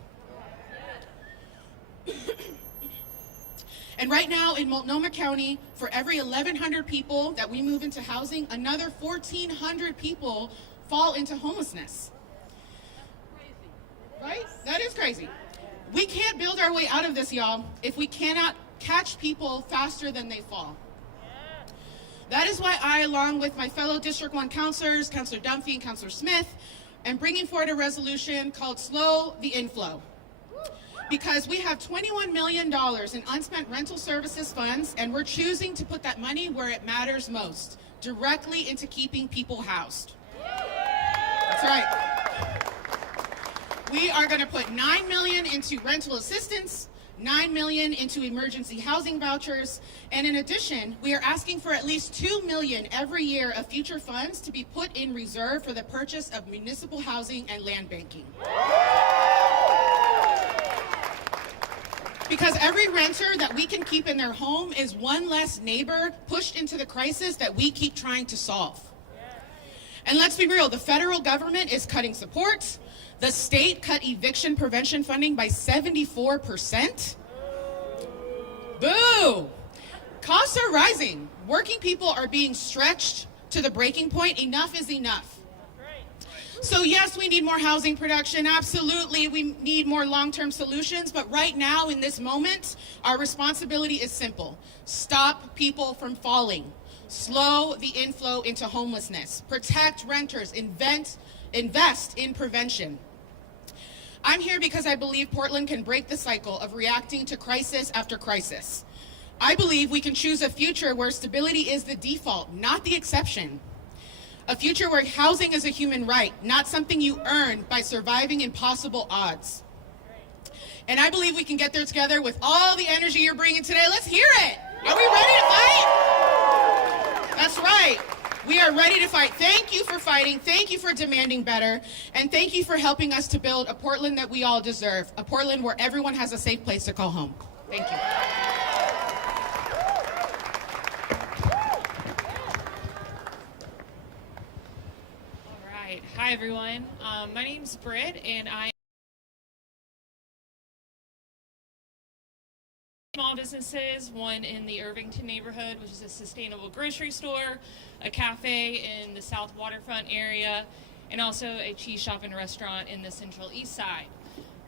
And right now in Multnomah County, for every 1,100 people that we move into housing, another 1,400 people fall into homelessness. Right? That is crazy. We can't build our way out of this, y'all, if we cannot catch people faster than they fall. That is why I, along with my fellow District 1 councilors, Councilor Dunphy and Councilor Smith, am bringing forward a resolution called Slow the Inflow. Because we have $21 million in unspent rental services funds, and we're choosing to put that money where it matters most, directly into keeping people housed. That's right. We are going to put $9 million into rental assistance, $9 million into emergency housing vouchers, and in addition, we are asking for at least $2 million every year of future funds to be put in reserve for the purchase of municipal housing and land banking. Because every renter that we can keep in their home is one less neighbor pushed into the crisis that we keep trying to solve. And let's be real, the federal government is cutting support. The state cut eviction prevention funding by 74%. Boo! Costs are rising. Working people are being stretched to the breaking point. Enough is enough. So yes, we need more housing production. Absolutely, we need more long-term solutions. But right now, in this moment, our responsibility is simple. Stop people from falling. Slow the inflow into homelessness. Protect renters. Invest in prevention. I'm here because I believe Portland can break the cycle of reacting to crisis after crisis. I believe we can choose a future where stability is the default, not the exception. A future where housing is a human right, not something you earn by surviving impossible odds. And I believe we can get there together with all the energy you're bringing today. Let's hear it. Are we ready to fight? That's right. We are ready to fight. Thank you for fighting. Thank you for demanding better. And thank you for helping us to build a Portland that we all deserve. A Portland where everyone has a safe place to call home. Thank you. Hi everyone, my name's Britt and I small businesses, one in the Irvington neighborhood, which is a sustainable grocery store, a cafe in the South Waterfront area, and also a cheese shop and restaurant in the Central East Side.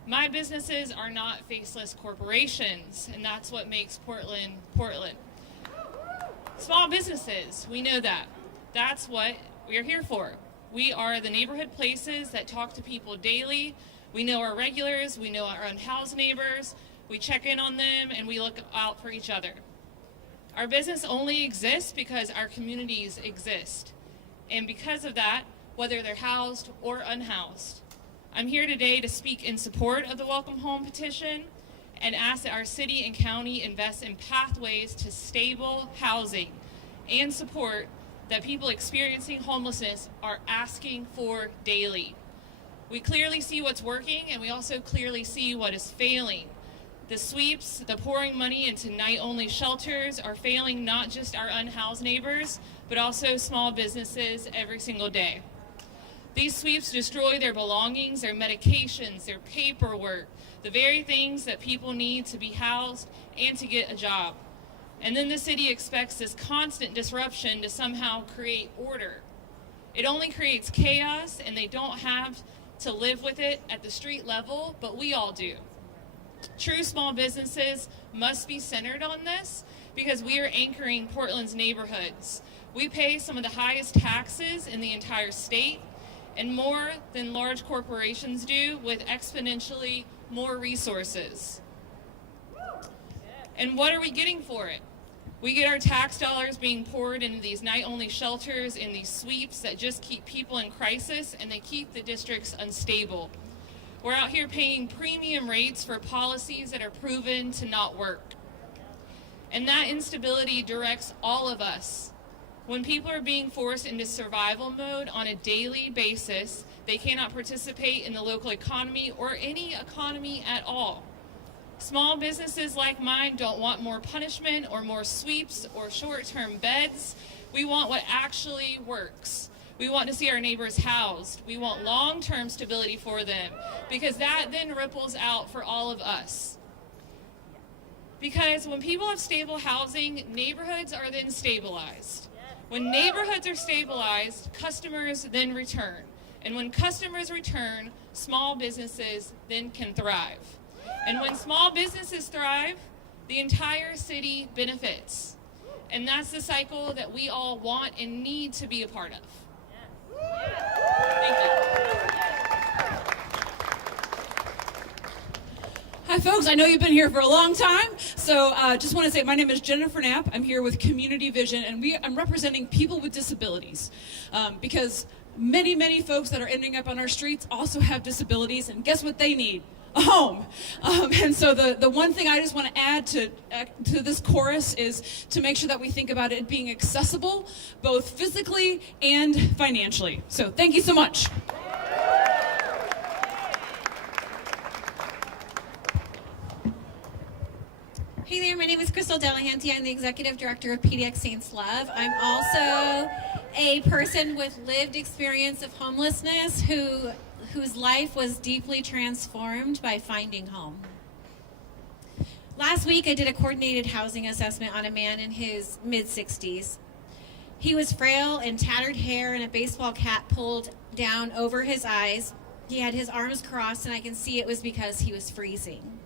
My businesses are not faceless corporations, and that's what makes Portland, Portland. Small businesses, we know that. That's what we are here for. We are the neighborhood places that talk to people daily. We know our regulars, we know our unhoused neighbors, we check in on them, and we look out for each other. Our business only exists because our communities exist. And because of that, whether they're housed or unhoused. I'm here today to speak in support of the Welcome Home petition and ask that our city and county invest in pathways to stable housing and support that people experiencing homelessness are asking for daily. We clearly see what's working, and we also clearly see what is failing. The sweeps, the pouring money into night-only shelters are failing not just our unhoused neighbors, but also small businesses every single day. These sweeps destroy their belongings, their medications, their paperwork, the very things that people need to be housed and to get a job. And then the city expects this constant disruption to somehow create order. It only creates chaos, and they don't have to live with it at the street level, but we all do. True small businesses must be centered on this because we are anchoring Portland's neighborhoods. We pay some of the highest taxes in the entire state, and more than large corporations do, with exponentially more resources. And what are we getting for it? We get our tax dollars being poured into these night-only shelters and these sweeps that just keep people in crisis, and they keep the districts unstable. We're out here paying premium rates for policies that are proven to not work. And that instability directs all of us. When people are being forced into survival mode on a daily basis, they cannot participate in the local economy or any economy at all. Small businesses like mine don't want more punishment or more sweeps or short-term beds. We want what actually works. We want to see our neighbors housed. We want long-term stability for them, because that then ripples out for all of us. Because when people have stable housing, neighborhoods are then stabilized. When neighborhoods are stabilized, customers then return. And when customers return, small businesses then can thrive. And when small businesses thrive, the entire city benefits. And that's the cycle that we all want and need to be a part of. Thank you. Hi folks, I know you've been here for a long time, so just want to say my name is Jennifer Knapp. I'm here with Community Vision, and I'm representing people with disabilities, because many folks that are ending up on our streets also have disabilities, and guess what they need? A home. And so the one thing I just want to add to this chorus is to make sure that we think about it being accessible, both physically and financially. So thank you so much. Hey there, my name is Crystal Delahanty. I'm the Executive Director of PDX Saints Love. I'm also a person with lived experience of homelessness whose life was deeply transformed by finding home. Last week, I did a coordinated housing assessment on a man in his mid-60s. He was frail and tattered hair and a baseball cap pulled down over his eyes. He had his arms crossed, and I can see it was because he was freezing.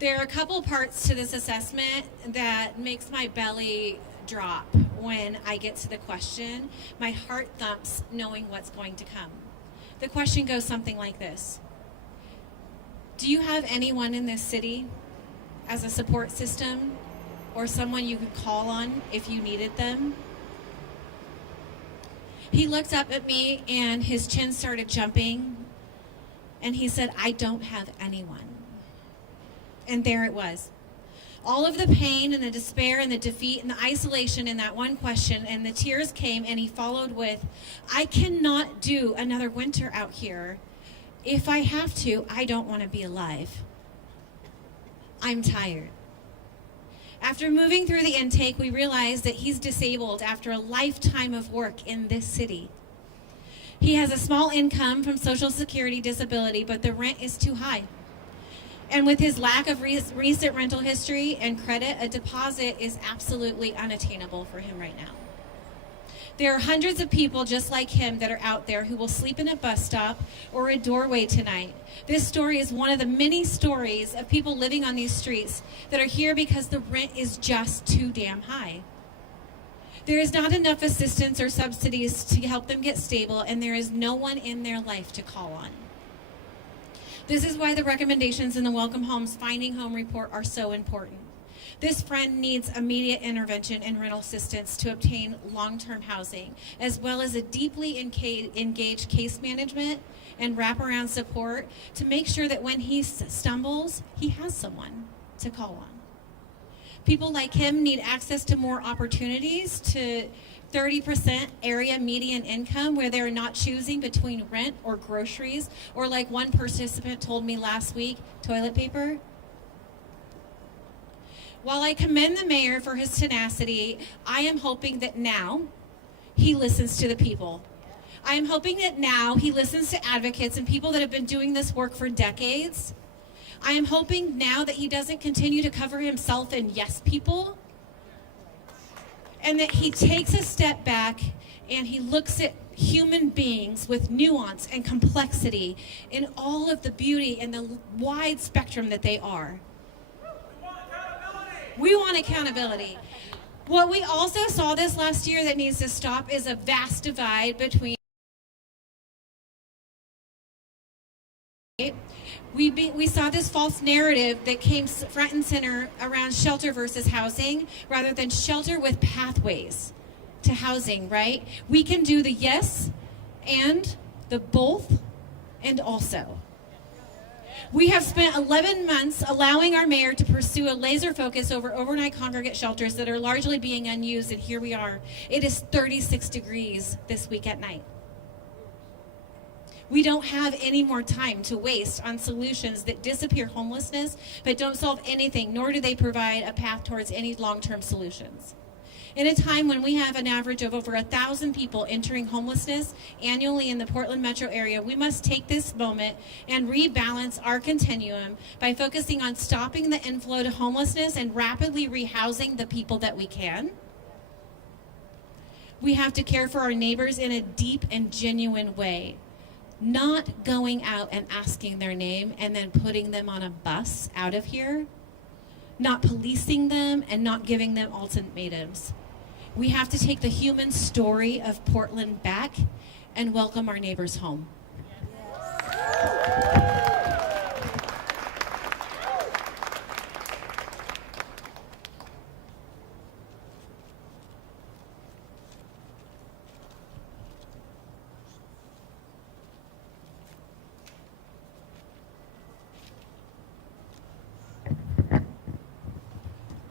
There are a couple parts to this assessment that makes my belly drop when I get to the question. My heart thumps knowing what's going to come. The question goes something like this. Do you have anyone in this city as a support system or someone you could call on if you needed them? He looked up at me and his chin started jumping, and he said, I don't have anyone. And there it was. All of the pain and the despair and the defeat and the isolation in that one question, and the tears came, and he followed with, I cannot do another winter out here. If I have to, I don't want to be alive. I'm tired. After moving through the intake, we realized that he's disabled after a lifetime of work in this city. He has a small income from Social Security disability, but the rent is too high. And with his lack of recent rental history and credit, a deposit is absolutely unattainable for him right now. There are hundreds of people just like him that are out there who will sleep in a bus stop or a doorway tonight. This story is one of the many stories of people living on these streets that are here because the rent is just too damn high. There is not enough assistance or subsidies to help them get stable, and there is no one in their life to call on. This is why the recommendations in the Welcome Homes Finding Home report are so important. This friend needs immediate intervention and rental assistance to obtain long-term housing, as well as a deeply engaged case management and wraparound support to make sure that when he stumbles, he has someone to call on. People like him need access to more opportunities, to 30% area median income, where they're not choosing between rent or groceries, or like one participant told me last week, toilet paper. While I commend the mayor for his tenacity, I am hoping that now he listens to the people. I am hoping that now he listens to advocates and people that have been doing this work for decades. I am hoping now that he doesn't continue to cover himself in yes people, and that he takes a step back and he looks at human beings with nuance and complexity in all of the beauty and the wide spectrum that they are. We want accountability. What we also saw this last year that needs to stop is a vast divide between we saw this false narrative that came front and center around shelter versus housing, rather than shelter with pathways to housing, right? We can do the yes and the both and also. We have spent 11 months allowing our mayor to pursue a laser focus over overnight congregate shelters that are largely being unused, and here we are. It is 36 degrees this week at night. We don't have any more time to waste on solutions that disappear homelessness but don't solve anything, nor do they provide a path towards any long-term solutions. In a time when we have an average of over 1,000 people entering homelessness annually in the Portland metro area, we must take this moment and rebalance our continuum by focusing on stopping the inflow to homelessness and rapidly rehousing the people that we can. We have to care for our neighbors in a deep and genuine way, not going out and asking their name and then putting them on a bus out of here, not policing them and not giving them ultimatums. We have to take the human story of Portland back and welcome our neighbors home.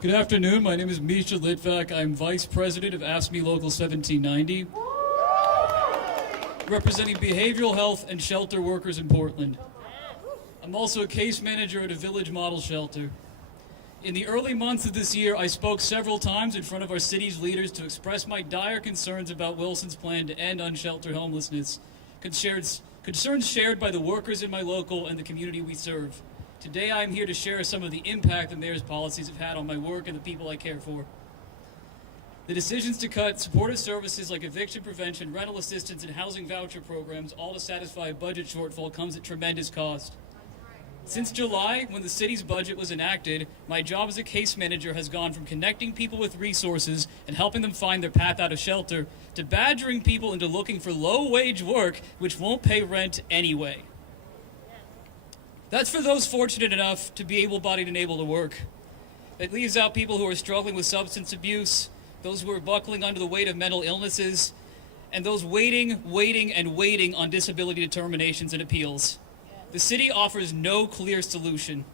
Good afternoon. My name is Misha Litvak. I'm Vice President of AFSCME Local 1790, representing behavioral health and shelter workers in Portland. I'm also a case manager at a village model shelter. In the early months of this year, I spoke several times in front of our city's leaders to express my dire concerns about Wilson's plan to end unsheltered homelessness, concerns shared by the workers in my local and the community we serve. Today I am here to share some of the impact the mayor's policies have had on my work and the people I care for. The decisions to cut supportive services like eviction prevention, rental assistance, and housing voucher programs, all to satisfy a budget shortfall, comes at tremendous cost. Since July, when the city's budget was enacted, my job as a case manager has gone from connecting people with resources and helping them find their path out of shelter to badgering people into looking for low-wage work which won't pay rent anyway. That's for those fortunate enough to be able-bodied and able to work. It leaves out people who are struggling with substance abuse, those who are buckling under the weight of mental illnesses, and those waiting on disability determinations and appeals. The city offers no clear solution.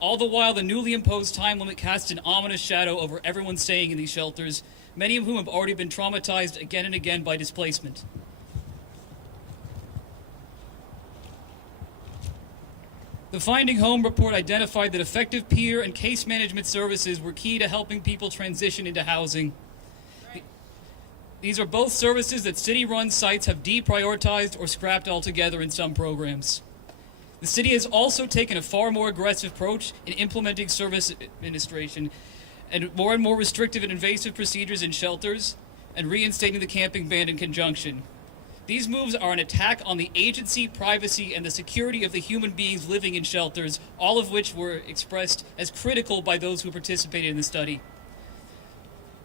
All the while, the newly imposed time limit casts an ominous shadow over everyone staying in these shelters, many of whom have already been traumatized again and again by displacement. The Finding Home report identified that effective peer and case management services were key to helping people transition into housing. These are both services that city-run sites have deprioritized or scrapped altogether in some programs. The city has also taken a far more aggressive approach in implementing service administration and more restrictive and invasive procedures in shelters and reinstating the camping ban in conjunction. These moves are an attack on the agency, privacy, and the security of the human beings living in shelters, all of which were expressed as critical by those who participated in the study.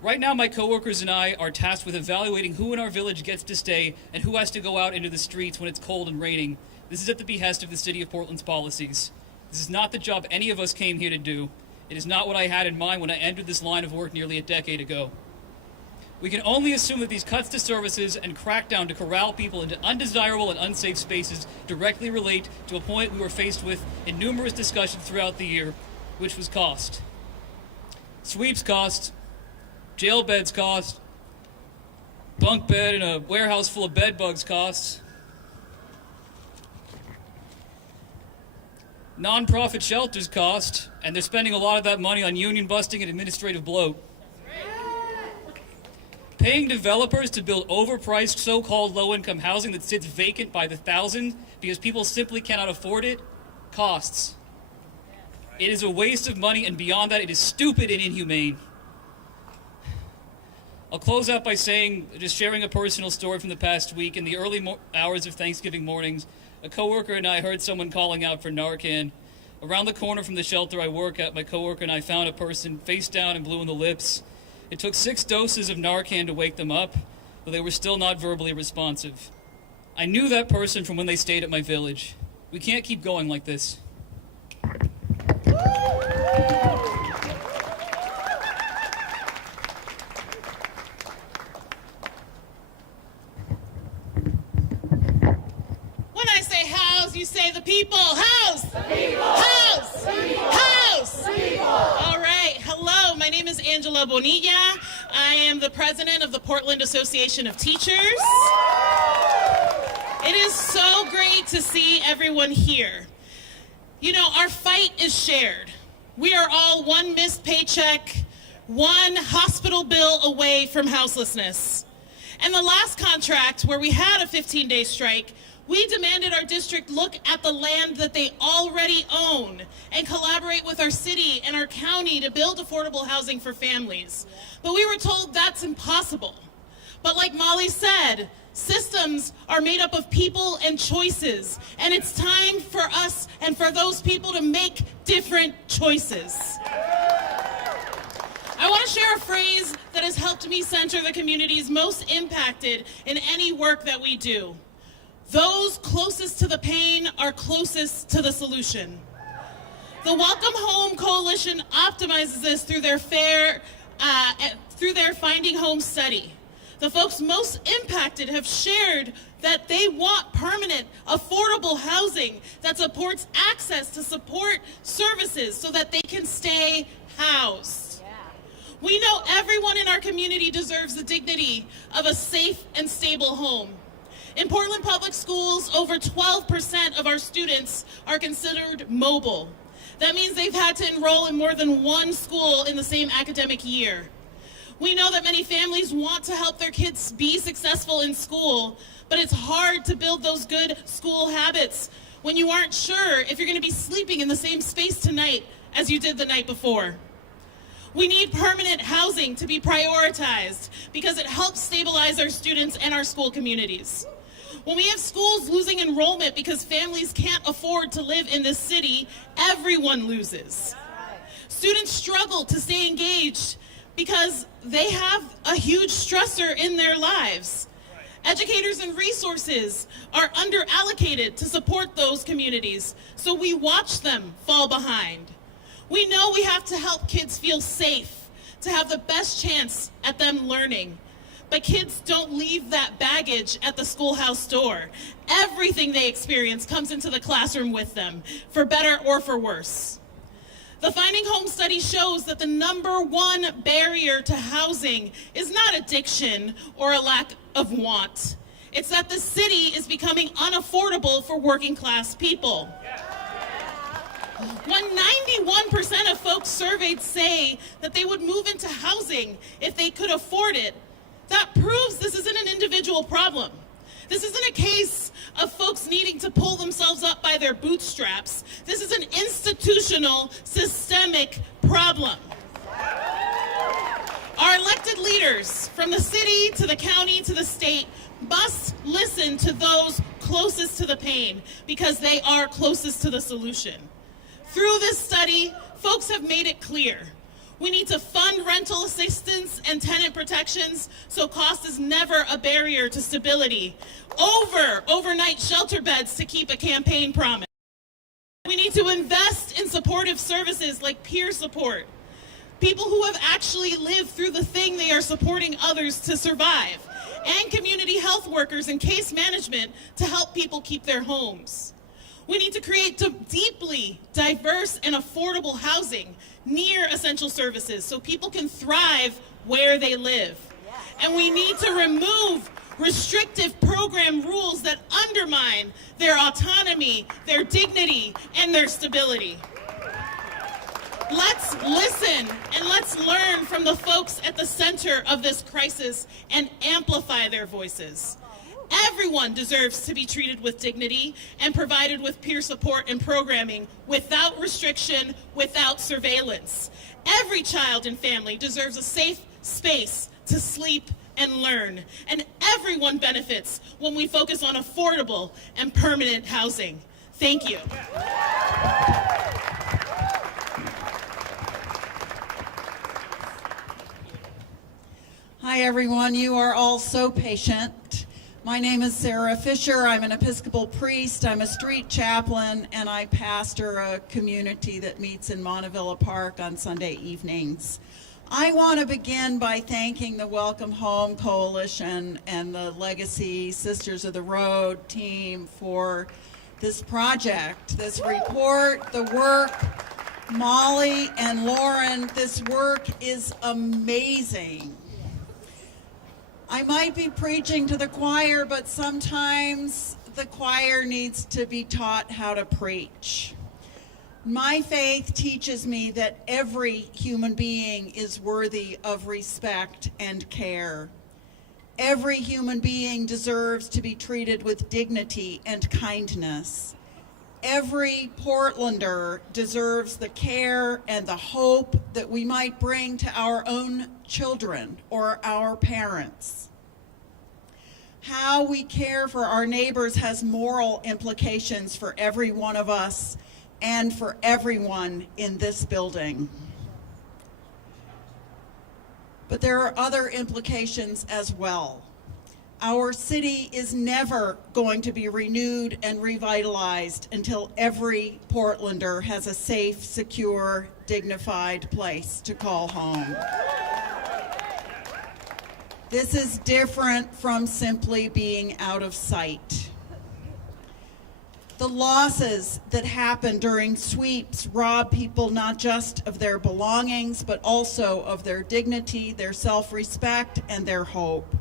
Right now, my coworkers and I are tasked with evaluating who in our village gets to stay and who has to go out into the streets when it's cold and raining. This is at the behest of the City of Portland's policies. This is not the job any of us came here to do. It is not what I had in mind when I entered this line of work nearly a decade ago. We can only assume that these cuts to services and crackdown to corral people into undesirable and unsafe spaces directly relate to a point we were faced with in numerous discussions throughout the year, which was cost. Sweeps cost, jail beds cost, bunk bed in a warehouse full of bed bugs costs, nonprofit shelters cost, and they're spending a lot of that money on union busting and administrative bloat. Paying developers to build overpriced so-called low-income housing that sits vacant by the thousand because people simply cannot afford it costs. It is a waste of money, and beyond that, it is stupid and inhumane. I'll close out by just sharing a personal story from the past week. In the early hours of Thanksgiving mornings, a coworker and I heard someone calling out for Narcan. Around the corner from the shelter I work at, my coworker and I found a person face down and blue in the lips. It took 6 doses of Narcan to wake them up, though they were still not verbally responsive. I knew that person from when they stayed at my village. We can't keep going like this. When I say house, you say the people. House. The people. House. The people. House. The people. All right. Hello. My name is Angela Bonilla. I am the president of the Portland Association of Teachers. It is so great to see everyone here. You know, our fight is shared. We are all one missed paycheck, one hospital bill away from houselessness. And the last contract, where we had a 15-day strike, we demanded our district look at the land that they already own and collaborate with our city and our county to build affordable housing for families. But we were told that's impossible. But like Molly said, systems are made up of people and choices, and it's time for us and for those people to make different choices. I want to share a phrase that has helped me center the communities most impacted in any work that we do. Those closest to the pain are closest to the solution. The Welcome Home Coalition optimizes this through their Finding Home study. The folks most impacted have shared that they want permanent, affordable housing that supports access to support services so that they can stay housed. We know everyone in our community deserves the dignity of a safe and stable home. In Portland Public Schools, over 12% of our students are considered mobile. That means they've had to enroll in more than one school in the same academic year. We know that many families want to help their kids be successful in school, but it's hard to build those good school habits when you aren't sure if you're going to be sleeping in the same space tonight as you did the night before. We need permanent housing to be prioritized because it helps stabilize our students and our school communities. When we have schools losing enrollment because families can't afford to live in this city, everyone loses. Students struggle to stay engaged because they have a huge stressor in their lives. Educators and resources are underallocated to support those communities, so we watch them fall behind. We know we have to help kids feel safe, to have the best chance at them learning. But kids don't leave that baggage at the schoolhouse door. Everything they experience comes into the classroom with them, for better or for worse. The Finding Home study shows that the #1 barrier to housing is not addiction or a lack of want. It's that the city is becoming unaffordable for working class people. When 91% of folks surveyed say that they would move into housing if they could afford it, that proves this isn't an individual problem. This isn't a case of folks needing to pull themselves up by their bootstraps. This is an institutional, systemic problem. Our elected leaders, from the city to the county to the state, must listen to those closest to the pain because they are closest to the solution. Through this study, folks have made it clear. We need to fund rental assistance and tenant protections so cost is never a barrier to stability. Overnight shelter beds to keep a campaign promise. We need to invest in supportive services like peer support. People who have actually lived through the thing they are supporting others to survive. And community health workers and case management to help people keep their homes. We need to create deeply diverse and affordable housing near essential services so people can thrive where they live. And we need to remove restrictive program rules that undermine their autonomy, their dignity, and their stability. Let's listen and let's learn from the folks at the center of this crisis and amplify their voices. Everyone deserves to be treated with dignity and provided with peer support and programming without restriction, without surveillance. Every child and family deserves a safe space to sleep and learn. And everyone benefits when we focus on affordable and permanent housing. Thank you. Hi everyone, you are all so patient. My name is Sarah Fisher. I'm an Episcopal priest, I'm a street chaplain, and I pastor a community that meets in Montevilla Park on Sunday evenings. I want to begin by thanking the Welcome Home Coalition and the Legacy Sisters of the Road team for this project, this report, the work. Molly and Lauren, this work is amazing. I might be preaching to the choir, but sometimes the choir needs to be taught how to preach. My faith teaches me that every human being is worthy of respect and care. Every human being deserves to be treated with dignity and kindness. Every Portlander deserves the care and the hope that we might bring to our own children or our parents. How we care for our neighbors has moral implications for every one of us and for everyone in this building. But there are other implications as well. Our city is never going to be renewed and revitalized until every Portlander has a safe, secure, dignified place to call home. This is different from simply being out of sight. The losses that happen during sweeps rob people not just of their belongings, but also of their dignity, their self-respect, and their hope.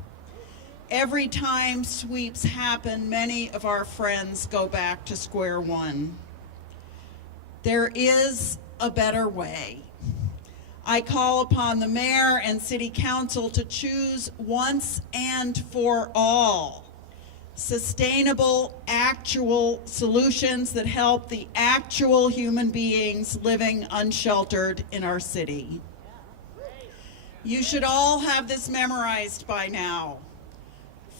Every time sweeps happen, many of our friends go back to square one. There is a better way. I call upon the mayor and city council to choose once and for all sustainable, actual solutions that help the actual human beings living unsheltered in our city. You should all have this memorized by now.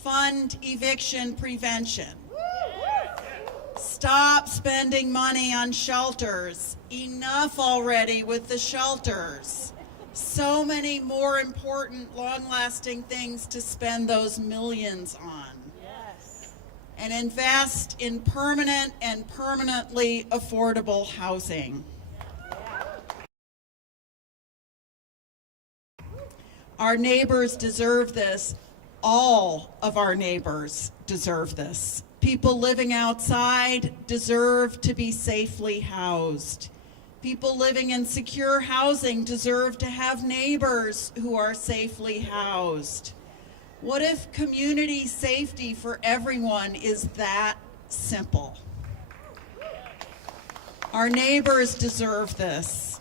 Fund eviction prevention. Stop spending money on shelters. Enough already with the shelters. So many more important, long-lasting things to spend those millions on. Yes. And invest in permanent and permanently affordable housing. Our neighbors deserve this. All of our neighbors deserve this. People living outside deserve to be safely housed. People living in secure housing deserve to have neighbors who are safely housed. What if community safety for everyone is that simple? Our neighbors deserve this.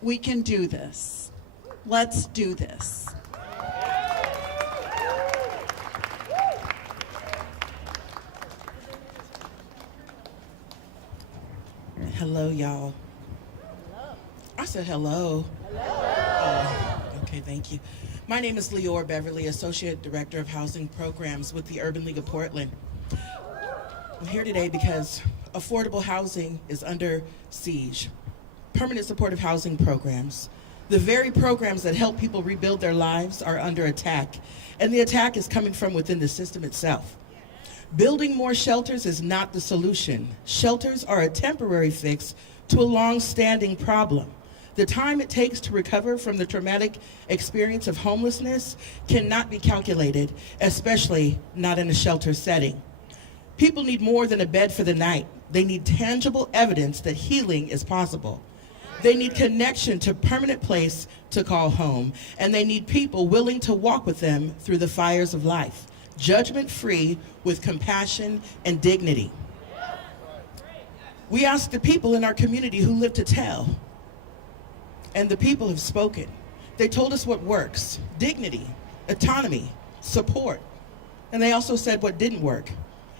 We can do this. Let's do this. Hello, y'all. I said hello. Okay, thank you. My name is Leora Beverly, Associate Director of Housing Programs with the Urban League of Portland. I'm here today because affordable housing is under siege. Permanent supportive housing programs, the very programs that help people rebuild their lives, are under attack, and the attack is coming from within the system itself. Building more shelters is not the solution. Shelters are a temporary fix to a long-standing problem. The time it takes to recover from the traumatic experience of homelessness cannot be calculated, especially not in a shelter setting. People need more than a bed for the night. They need tangible evidence that healing is possible. They need connection to a permanent place to call home, and they need people willing to walk with them through the fires of life, judgment-free, with compassion and dignity. We ask the people in our community who live to tell, and the people have spoken. They told us what works: dignity, autonomy, support, and they also said what didn't work: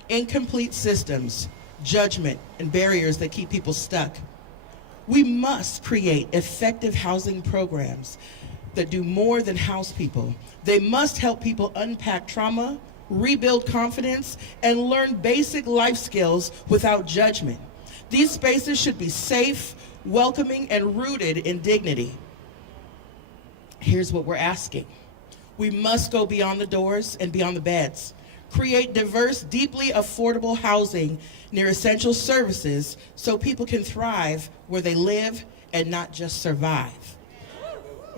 incomplete systems, judgment, and barriers that keep people stuck. We must create effective housing programs that do more than house people. They must help people unpack trauma, rebuild confidence, and learn basic life skills without judgment. These spaces should be safe, welcoming, and rooted in dignity. Here's what we're asking. We must go beyond the doors and beyond the beds. Create diverse, deeply affordable housing near essential services so people can thrive where they live and not just survive.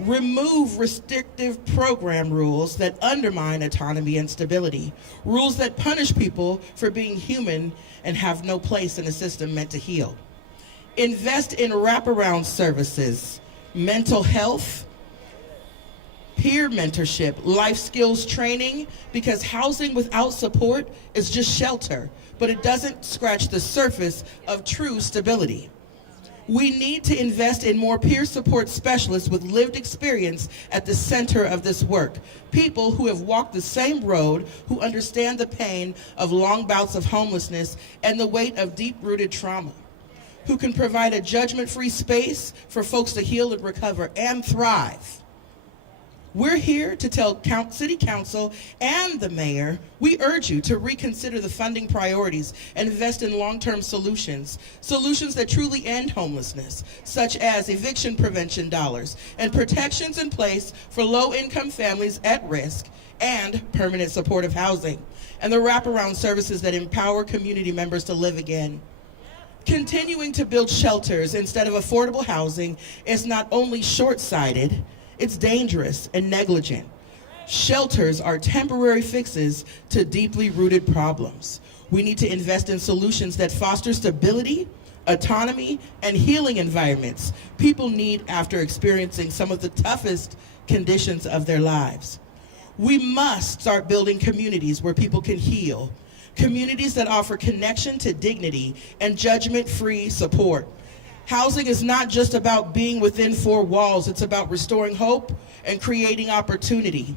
Remove restrictive program rules that undermine autonomy and stability, rules that punish people for being human and have no place in a system meant to heal. Invest in wraparound services, mental health, peer mentorship, life skills training, because housing without support is just shelter, but it doesn't scratch the surface of true stability. We need to invest in more peer support specialists with lived experience at the center of this work. People who have walked the same road, who understand the pain of long bouts of homelessness and the weight of deep-rooted trauma, who can provide a judgment-free space for folks to heal and recover and thrive. We're here to tell City Council and the Mayor, we urge you to reconsider the funding priorities and invest in long-term solutions that truly end homelessness, such as eviction prevention dollars and protections in place for low-income families at risk and permanent supportive housing, and the wraparound services that empower community members to live again. Continuing to build shelters instead of affordable housing is not only short-sighted, it's dangerous and negligent. Shelters are temporary fixes to deeply rooted problems. We need to invest in solutions that foster stability, autonomy, and healing environments people need after experiencing some of the toughest conditions of their lives. We must start building communities where people can heal, communities that offer connection to dignity and judgment-free support. Housing is not just about being within four walls, it's about restoring hope and creating opportunity.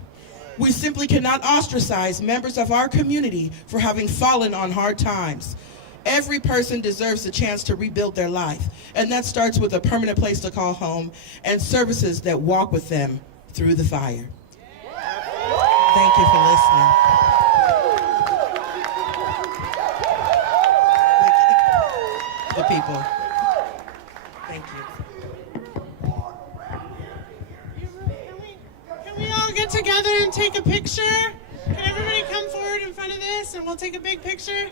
We simply cannot ostracize members of our community for having fallen on hard times. Every person deserves a chance to rebuild their life, and that starts with a permanent place to call home and services that walk with them through the fire. Thank you for listening. The people. Thank you. Can we all get together and take a picture? Can everybody come forward in front of this and we'll take a big picture?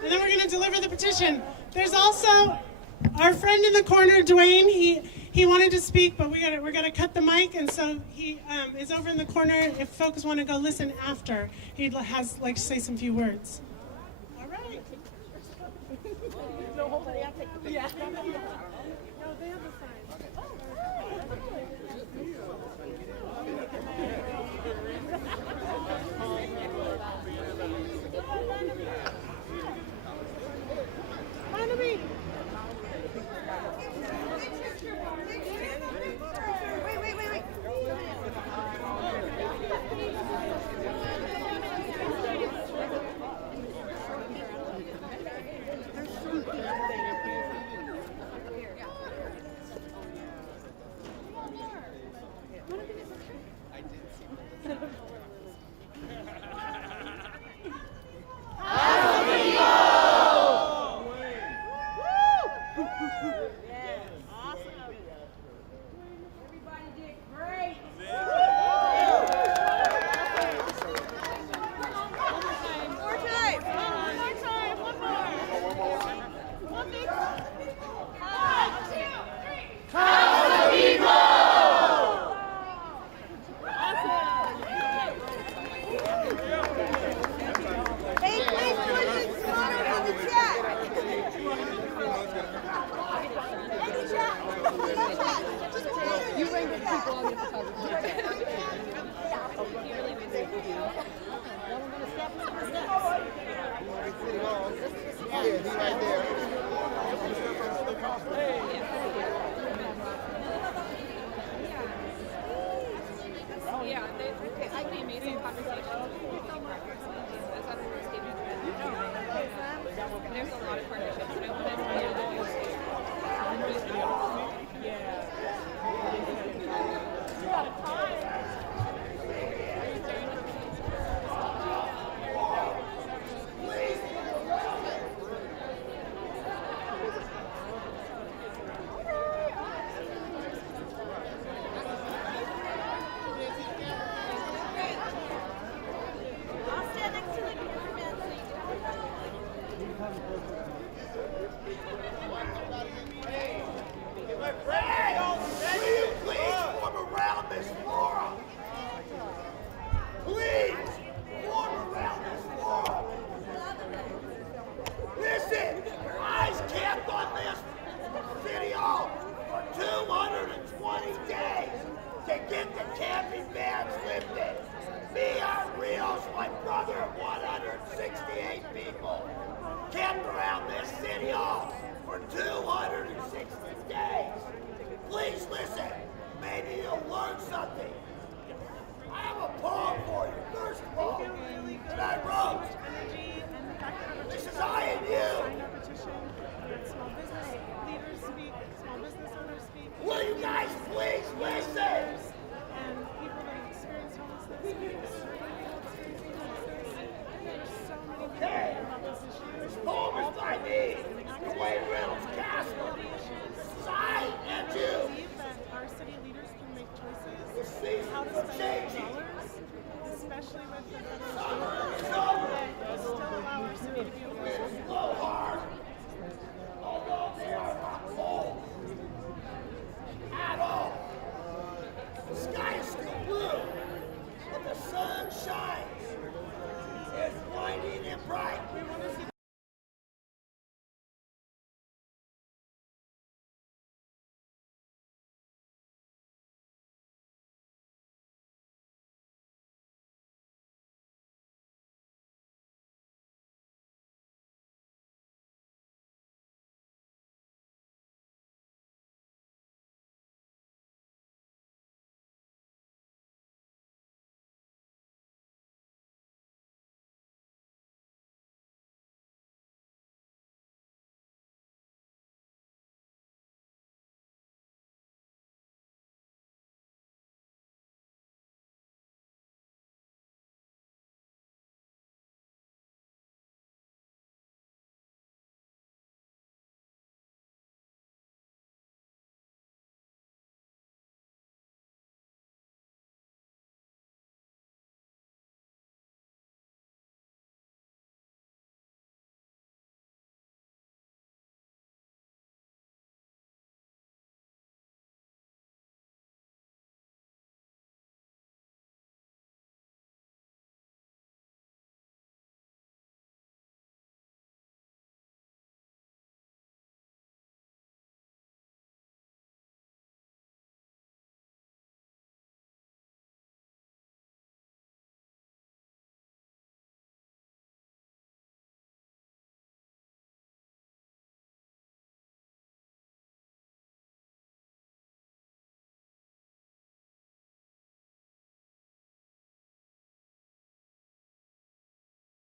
And then we're going to deliver the petition. There's also our friend in the corner, Dwayne. He wanted to speak, but we're going to cut the mic, and so he is over in the corner. If folks want to go listen after, he has like to say some few words. All right. Yeah. for 260 days. Please listen. Maybe you'll learn something. I have a poem for you. First of all, that I wrote